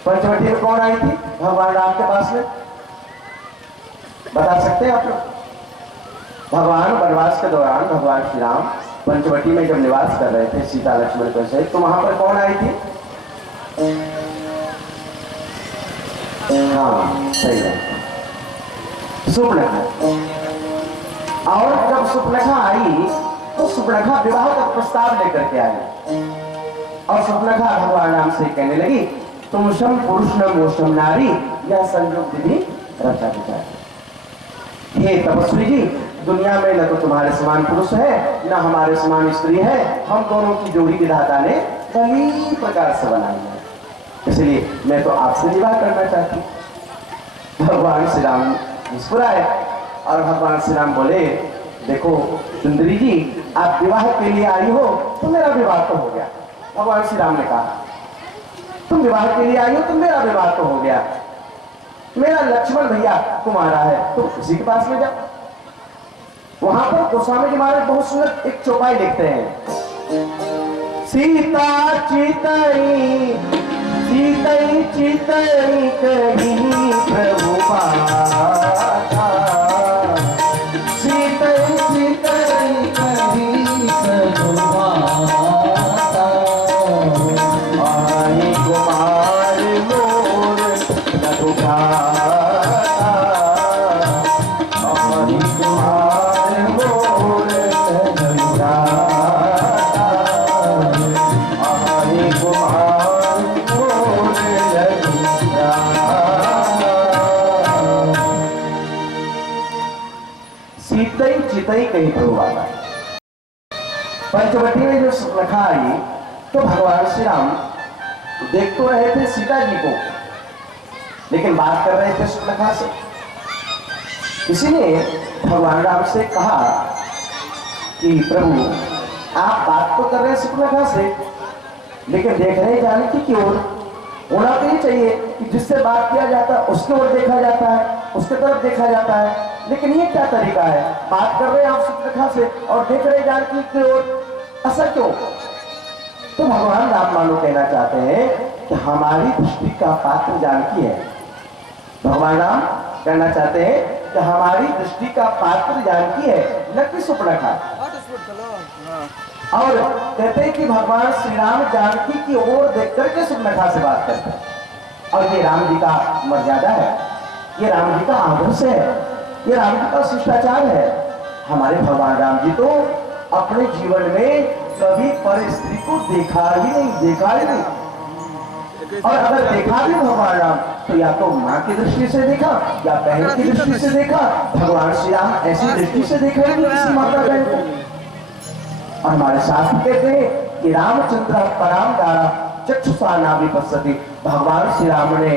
पंचवटी में कौन आई थी भगवान राम के पास में, बता सकते हैं आप लोग? भगवान वनवास के दौरान भगवान श्री राम पंचवटी में जब निवास कर रहे थे सीता लक्ष्मण के सहित, तो वहां पर कौन आई थी? हाँ सही है, सुपर्णखा। और जब सुपर्णखा आई तो सुपर्णखा विवाह का प्रस्ताव लेकर के आई, और सुपर्णखा भगवान राम से कहने लगी तुम शम पुरुष न मोशम नारी, यह संयोग विधि रचा विचार। हे तपस्वी जी, दुनिया में न तो तुम्हारे समान पुरुष है न हमारे समान स्त्री है, हम दोनों की जोड़ी विधाता ने कई प्रकार से बनाई है, इसलिए मैं तो आपसे विवाह करना चाहती हूँ। भगवान श्री राम मुस्कुराए और भगवान श्री राम बोले देखो सुंदरी जी, आप विवाह के लिए आई हो तो मेरा विवाह तो हो गया। भगवान श्री राम ने कहा तुम विवाह के लिए आई हो तो मेरा विवाह तो हो गया, मेरा लक्ष्मण भैया तुम्हारा है, तुम उसी के पास में जाओ। वहां पर गोस्वामी जी महाराज बहुत सुंदर एक चौपाई लिखते हैं, सीता चितई सीतई चितई कहीं प्रभु पाता, सीतई चितई कहीं प्रभु पाता, आई कुमार मोर लघु भ्राता, आई कुमार मोर लघु भ्राता, आई कुमार मोर लघु भ्राता। सीतई चितई कहीं प्रभु आता। पंचवटी में जो सुपर्णखा आई तो भगवान श्री राम देख तो रहे थे सीता जी को, लेकिन बात कर रहे थे सुपर्णखा से। इसीलिए भगवान राम से कहा कि प्रभु आप बात तो कर रहे हैं सुपर्णखा से, लेकिन देख रहे जानकी की ओर होना तो नहीं चाहिए। कि जिससे बात किया जाता है उसके ओर देखा जाता है, उसके तरफ देखा जाता है। लेकिन ये क्या तरीका है? बात कर रहे हैं आप सुपरेखा से और देख रहे जानकी की ओर, ऐसा क्यों? तो भगवान राम मानो कहना चाहते हैं कि हमारी दृष्टि का पात्र जानकी है। भगवान राम कहना चाहते हैं कि हमारी दृष्टि का पात्र जानकी है, न कि सुपरेखा। और कहते हैं कि भगवान श्री राम जानकी की ओर देख करके सुपरेखा से बात करते हैं। और ये राम जी का मर्यादा है, ये राम जी का आदर्श है, ये राम जी का शिष्टाचार है। हमारे भगवान राम जी तो अपने जीवन में कभी पर स्त्री को देखा ही नहीं। और अगर देखा भी भगवान राम तो या तो माँ की दृष्टि से देखा या बहन की दृष्टि से देखा। भगवान श्री राम ऐसी दृष्टि से देखा ही नहीं किसी माता बहन को। और हमारे शास्त्र कहते हैं कि रामचंद्र पराम दारा चक्षुषा नाभिपश्यति। भगवान श्री राम ने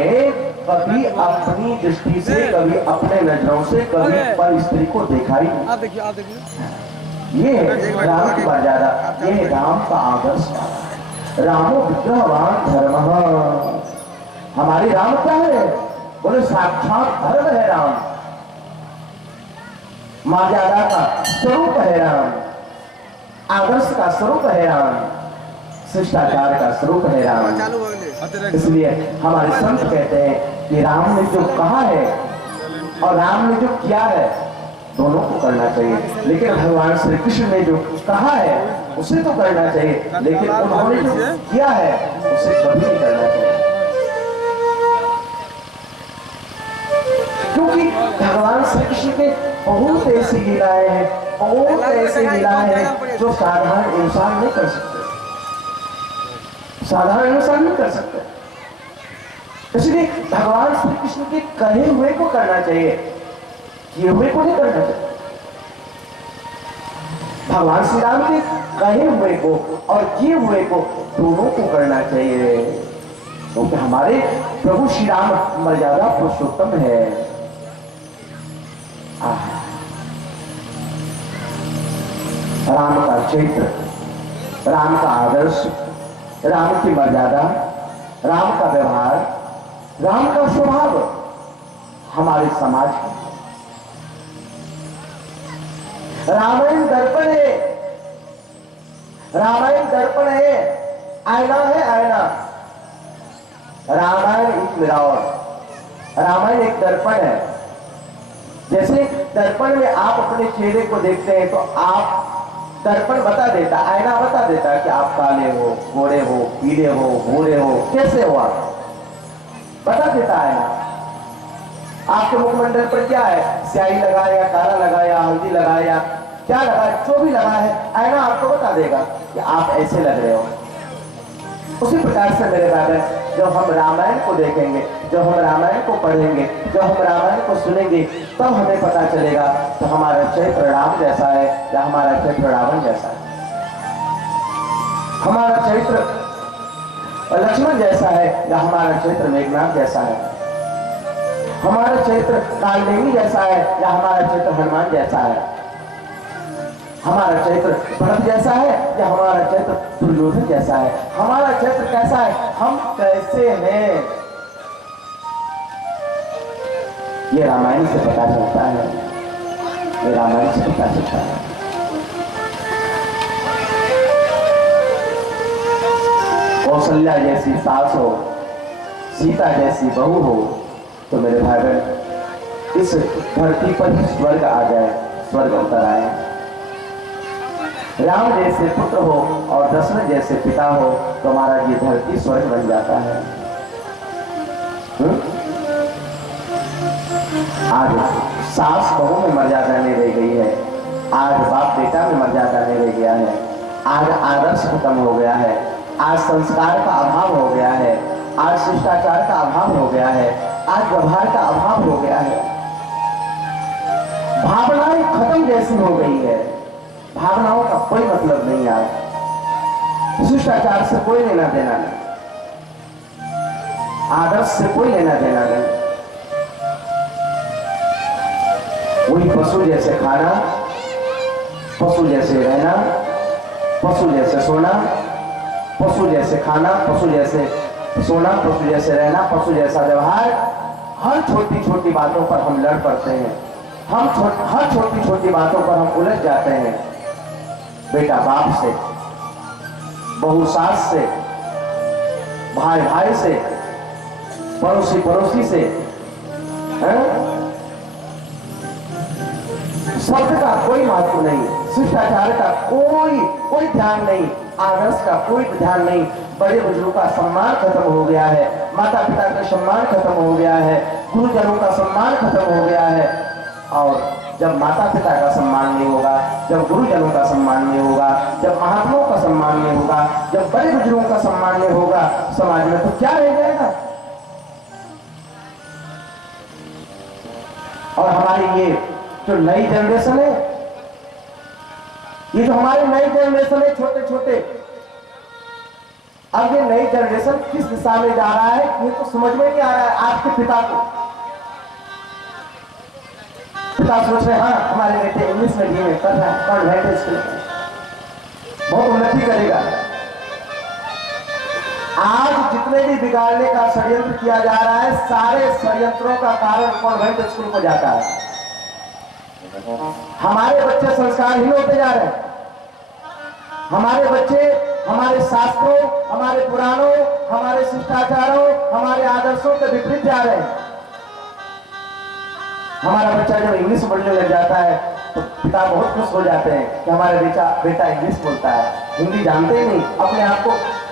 कभी अपनी दृष्टि से, कभी अपने नजरों से, कभी पर स्त्री को देखा ही नहीं। आप देखिए ये है राम की मर्यादा, ये है राम का आदर्श। रामो विग्रहवान धर्म। हमारी राम क्या है? बोले साक्षात धर्म है राम, मर्यादा का स्वरूप है राम, आदर्श का स्वरूप है राम, शिष्टाचार का स्वरूप है राम। इसलिए हमारे संत कहते हैं कि राम ने जो कहा है और राम ने जो किया है दोनों को करना चाहिए। लेकिन भगवान श्री कृष्ण ने जो कहा है उसे तो करना चाहिए, लेकिन उन्होंने जो किया है उसे कभी नहीं करना चाहिए। क्योंकि भगवान श्री कृष्ण के बहुत ऐसी लीलाएं हैं, बहुत ऐसी लीलाएं हैं जो साधारण इंसान नहीं कर सकते, साधारण इंसान नहीं कर सकते। इसलिए भगवान श्री कृष्ण के कहे हुए को करना चाहिए, किए हुए को नहीं करना चाहिए। भगवान श्री राम के कहे हुए को और किए हुए को दोनों को करना चाहिए, क्योंकि हमारे प्रभु श्री राम मर्यादा पुरुषोत्तम है। राम का चरित्र, राम का आदर्श, राम की मर्यादा, राम का व्यवहार, राम का स्वभाव हमारे समाज का रामायण दर्पण है, रामायण दर्पण है, आईना है आईना। रामायण एक मिरर, रामायण एक दर्पण है। जैसे दर्पण में आप अपने चेहरे को देखते हैं तो आप दर्पण बता देता, आईना बता देता कि आप काले हो, गोरे हो, पीले हो, भूरे हो, कैसे हो, आप बता देता है। आपके मुखमंडल पर क्या है, स्याही लगाया, काला लगाया, हल्दी लगाया, क्या लगाया, जो भी लगा है, आईना आपको बता देगा कि आप ऐसे लग रहे हो। उसी प्रकार से मेरे भाई, जब हम रामायण को देखेंगे, जब हम रामायण को पढ़ेंगे, जब हम रामायण को सुनेंगे, तब हमें पता चलेगा तो हमारा चरित्र राम जैसा है या हमारा चरित्र रावण जैसा है, हमारा चरित्र लक्ष्मण जैसा है या हमारा चरित्र मेघनाथ जैसा है, हमारा चरित्र कालनेमी जैसा है या हमारा चरित्र हनुमान जैसा है, हमारा चरित्र भरत जैसा है या हमारा चरित्र दुर्योधन जैसा है, हमारा चरित्र कैसा है, हम कैसे हैं, ये रामायण से पता चलता है, ये रामायण से पता चलता है। कौशल्या जैसी सास हो, सीता जैसी बहू हो, तो मेरे भाई बहन इस धरती पर स्वर्ग आ जाए, स्वर्ग उतर आए। राम जैसे पुत्र हो और दशरथ जैसे पिता हो तो हमारा ये धरती स्वर्ग बन जाता है। आज सास बहू में मर्यादा नहीं रह गई है, आज बाप बेटा में मर्यादा नहीं रह गया है, आज आदर्श खत्म हो गया है, आज संस्कार का अभाव हो गया है, आज शिष्टाचार का अभाव हो गया है, आज व्यवहार का अभाव हो गया है, भावनाएं खत्म जैसी हो गई है, भावनाओं का कोई मतलब नहीं, आज शिष्टाचार से कोई लेना देना नहीं, आदर्श से कोई लेना देना नहीं। वही पशु जैसे खाना, पशु जैसे रहना, पशु जैसे सोना, पशु जैसे खाना, पशु जैसे सोना पशु जैसे रहना, पशु जैसा व्यवहार। हर छोटी छोटी बातों पर हम लड़ पड़ते हैं, हर छोटी छोटी बातों पर हम उलझ जाते हैं। बेटा बाप से, बहू सास से, भाई भाई से, पड़ोसी पड़ोसी से, शब्द का कोई महत्व नहीं, शिष्टाचार का कोई ध्यान नहीं, आदर्श का कोई ध्यान नहीं। बड़े बुजुर्गों का सम्मान खत्म हो गया है, माता पिता का सम्मान खत्म हो गया है, गुरुजनों का सम्मान खत्म हो गया है। और जब माता पिता का सम्मान नहीं होगा, जब गुरुजनों का सम्मान नहीं होगा, जब महात्माओं का सम्मान नहीं होगा, जब बड़े बुजुर्गों का सम्मान नहीं होगा, समाज में तो क्या रह जाएगा। और हमारी ये जो नई जनरेशन है, ये जो हमारी नई जनरेशन है, छोटे छोटे, अब ये नई जनरेशन किस दिशा में जा रहा है ये तो समझ में नहीं आ रहा है। आपके पिता को, पिता सोच रहे हाँ हमारे बेटे इंग्लिश मीडियम में कर रहा है, कॉन्वेंट स्कूल में बहुत उन्नति करेगा। आज जितने भी बिगाड़ने का षड्यंत्र किया जा रहा है, सारे षड्यंत्रों का कारण कॉन्वेंट स्कूल को जाता है। हमारे बच्चे संस्कारहीन होते जा रहे हैं, हमारे बच्चे हमारे शास्त्रों, हमारे पुराणों, हमारे शिष्टाचारों, हमारे आदर्शों के विपरीत जा रहे हैं। हमारा बच्चा जब इंग्लिश बोलने लग जाता है तो पिता बहुत खुश हो जाते हैं कि हमारा बेटा इंग्लिश बोलता है, हिंदी जानते ही नहीं, अपने आप को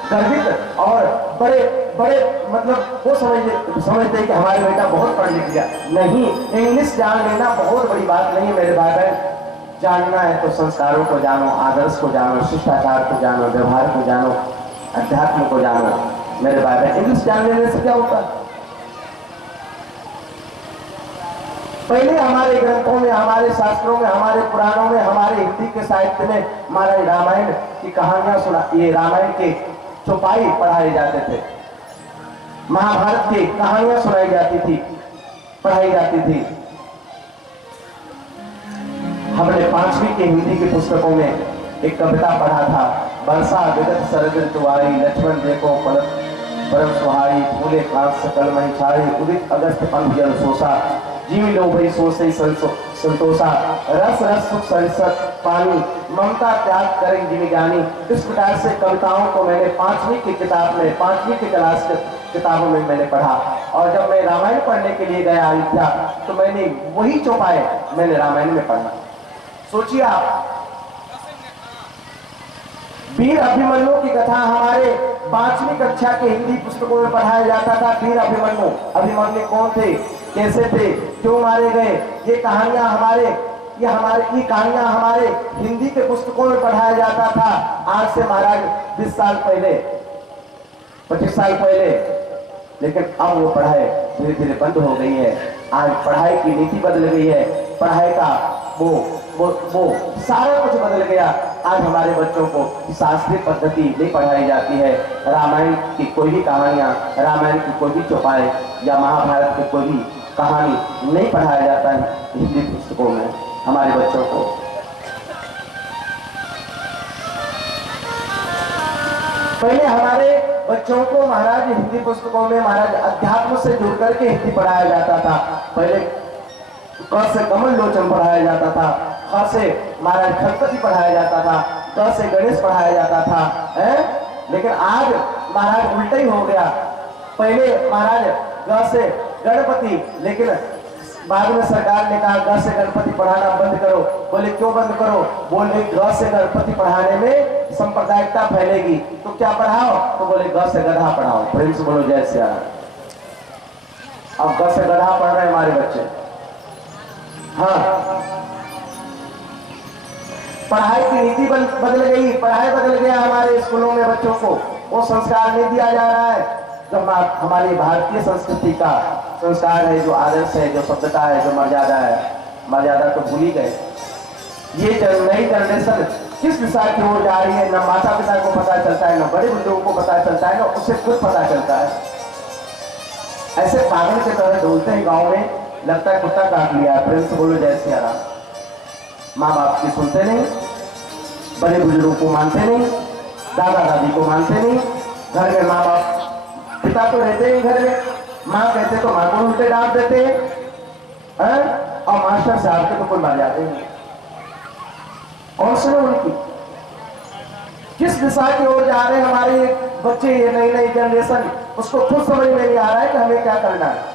गर्वित और बड़े बड़े मतलब वो समझते हैं कि हमारे बेटा बहुत पढ़ लिख गया। नहीं, इंग्लिश जान लेना बहुत बड़ी बात नहीं है मेरे भाई बहन। जानना है तो संस्कारों को जानो, आदर्श को जानो, शिष्टाचार को जानो, व्यवहार को जानो, अध्यात्म को जानो मेरे भाई बहन। इंग्लिश जान लेने से क्या होता है? पहले हमारे ग्रंथों में, हमारे शास्त्रों में, हमारे पुराणों में, हमारे हिंदी के साहित्य में महाराज रामायण की कहानियां सुना, ये रामायण के चौपाई पढ़ाए जाते थे, महाभारत की कहानियां सुनाई जाती थी, पढ़ाई जाती थी। हमने 5वीं की हिंदी की पुस्तकों में एक कविता पढ़ा था, वर्षा विगत शरद ऋतु आई, लक्ष्मण देखो परम सुहाई, फूले कांत सकल मही छाई, उदित अगस्त पंख जल सोसा, जीव लो भई सोसे संतोषा, रस रस सुख सरसत पानी, ममता त्याग करें जिमी जानी। इस प्रकार से कविताओं को मैंने 5वीं की किताब में, 5वीं की क्लास किताबों में मैंने पढ़ा। और जब मैं रामायण पढ़ने के लिए गया अयोध्या तो मैंने वही चौपाए मैंने रामायण में पढ़ा। सोचिए आप, वीर अभिमन्यु की कथा हमारे 5वीं कक्षा के हिंदी पुस्तकों में पढ़ाया जाता था। वीर अभिमन्यु कौन थे, कैसे थे, क्यों मारे गए, ये कहानियां ये कहानियां हमारे हिंदी के पुस्तकों में पढ़ाया जाता था। आज से महाराज 20 साल पहले, 25 साल पहले। लेकिन अब वो पढ़ाई धीरे धीरे बंद हो गई है। आज पढ़ाई की नीति बदल गई है, पढ़ाई का वो सारा कुछ बदल गया। आज हमारे बच्चों को शास्त्रीय पद्धति नहीं पढ़ाई जाती है। रामायण की कोई भी कहानियां, रामायण की कोई भी चौपाई या महाभारत की कोई भी कहानी नहीं पढ़ाया जाता है हिंदी पुस्तकों में हमारे बच्चों को। पहले हमारे बच्चों को महाराज हिंदी पुस्तकों में महाराज अध्यात्म से जुड़ करके हिंदी पढ़ाया जाता था। पहले क से कमल लोचन पढ़ाया जाता था, ख से महाराज खतपति पढ़ाया जाता था, ग से गणेश पढ़ाया जाता था। लेकिन आज महाराज उल्टा ही हो गया। पहले महाराज ग से गणपति, लेकिन बाद में सरकार ने कहा ग से गणपति पढ़ाना बंद करो। बोले क्यों बंद करो? बोले ग से गणपति पढ़ाने में सांप्रदायिकता फैलेगी, तो क्या पढ़ाओ? तो बोले ग से गधा पढ़ाओ। प्रेम से बोलो जय श्री राम। अब ग से गधा पढ़ रहे हैं हमारे बच्चे। हाँ, पढ़ाई की नीति बदल गई, पढ़ाई बदल गया। हमारे स्कूलों में बच्चों को वो संस्कार नहीं दिया जा रहा है जो हमारी भारतीय संस्कृति का संस्कार है, जो आदर्श है, जो सभ्यता है, जो मर्यादा है। मर्यादा तो भूल ही गए। ये नई जनरेशन किस दिशा की ओर जा रही है, न माता पिता को पता चलता है, न बड़े बुजुर्गों को पता चलता है, न उसे खुद पता चलता है। ऐसे पागल के तरह डोलते हैं गाँव में, लगता है कुत्ता काट लिया। प्रेम से बोलो जय श्री राम। माँ बाप की सुनते नहीं, बड़े बुजुर्गों को मानते नहीं, दादा दादी को मानते नहीं। घर में माँ बाप पिता तो रहते ही घर में, माँ कहते तो माँ को उल्टे डांट देते हैं, और मास्टर साहब के तो कोई मार जाते नहीं। और सुनो उनकी किस दिशा की ओर जा रहे हैं हमारे बच्चे, ये नई नई जनरेशन, उसको खुद समझ में नहीं आ रहा है कि हमें क्या करना है।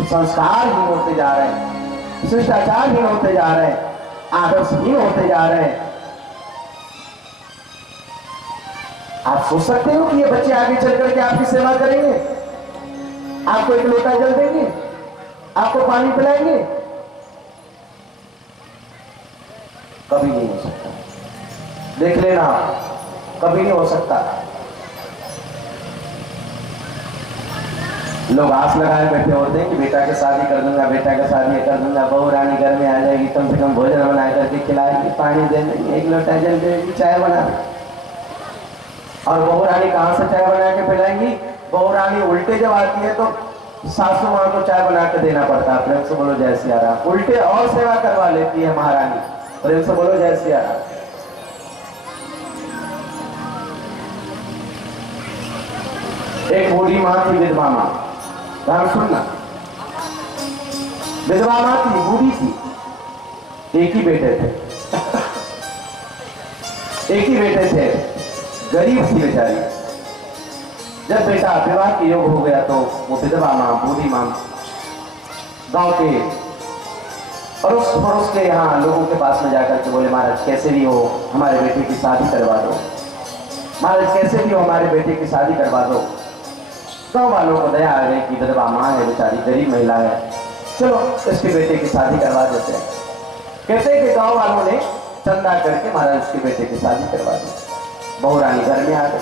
संस्कारहीन होते जा रहे हैं, शिष्टाचारहीन होते जा रहे हैं, आदर्शहीन होते जा रहे हैं। आप सोच सकते हो कि ये बच्चे आगे चल करके आपकी सेवा करेंगे, आपको एक लोटा जल देंगे, आपको पानी पिलाएंगे? कभी नहीं हो सकता। देख लेना, कभी नहीं हो सकता। लोग आस लगाए बैठे होते हैं कि बेटा के शादी कर दूंगा, बेटा का शादी कर दूंगा, बहू रानी घर में आ जाएगी, कम से कम भोजन बना करके खिलाएगी, पानी दे देंगे, एक लोटा जल देगी, चाय बना देगी। और बहू रानी कहाँ से चाय बना के पिलाएंगी? बहू रानी उल्टे जब आती है तो सासू माँ को चाय बना के देना पड़ता है। प्रेम से बोलो जय सिया राम। उल्टे और सेवा करवा लेती है महारानी। प्रेम से बोलो जय सिया राम। एक बूढ़ी माँ थी, विधवा माँ, ध्यान सुनना। विधवा माँ थी, बूढ़ी थी, एक ही बेटे थे, एक ही बेटे थे, गरीब थी बेचारी। जब बेटा विवाह के योग हो गया तो वो विधवा माँ, बूढ़ी माँ, गांव के पड़ोस पड़ोस के यहाँ लोगों के पास में जाकर के बोले, महाराज कैसे भी हो हमारे बेटे की शादी करवा दो, महाराज कैसे भी हो हमारे बेटे की शादी करवा दो। गाँव वालों को दया आ गई कि विधवा माँ है बेचारी, गरीब महिला है, चलो इसके बेटे की शादी करवा देते हैं। कहते हैं कि गाँव वालों ने चंदा करके महाराज उसके बेटे की शादी करवा दी। बहू रानी घर में आ गई,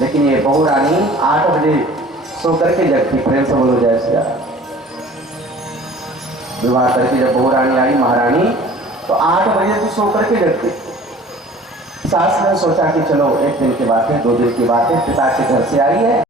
लेकिन ये बहू रानी 8 बजे सो करके जगती। प्रेम से बोलो जय सिया राम। विवाह करके जब बहू रानी आई महारानी, तो 8 बजे तो सो करके जगती। सास ने सोचा कि चलो एक दिन की बात है, 2 दिन की बात है, पिता के घर से आई है,